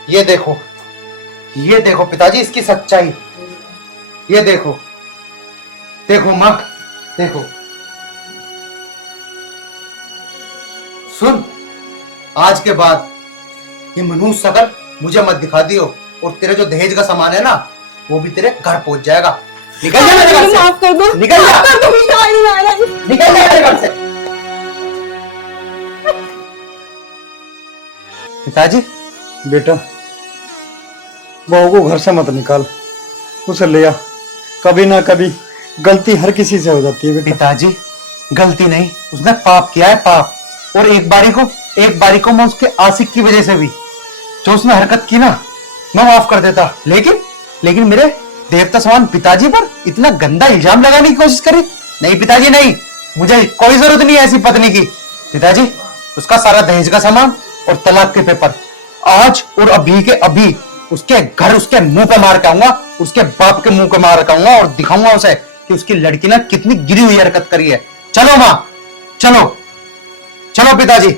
ये देखो पिताजी इसकी सच्चाई। ये देखो माँ, देखो। सुन, आज के बाद ये मनुष्य शकल मुझे मत दिखा दियो, और तेरे जो दहेज का सामान है ना वो भी तेरे घर पहुंच जाएगा। निकल जा मेरे घर से, माफ कर दो, निकल जा, माफ कर दो, निकल जा मेरे घर से। पिताजी, बेटा बहू को घर से मत निकाल, उसे ले आ। कभी ना कभी गलती हर किसी से हो जाती है बेटा। पिताजी गलती नहीं, उसने पाप किया है, पाप। और एक बारी को मैं उसके आशिक की वजह से भी जो उसने हरकत की ना मैं माफ कर देता, लेकिन मेरे देवता समान पिताजी पर इतना गंदा इल्जाम लगाने की कोशिश करी। नहीं पिताजी नहीं, मुझे कोई जरूरत नहीं है ऐसी पत्नी की। पिताजी उसका सारा दहेज का सामान और तलाक के पेपर आज और अभी के अभी उसके घर, उसके मुंह पे मार के आऊंगा, उसके बाप के मुंह पे मार के आऊंगा और दिखाऊंगा उसे कि उसकी लड़की ना कितनी गिरी हुई हरकत करी है। चलो माँ, चलो पिताजी।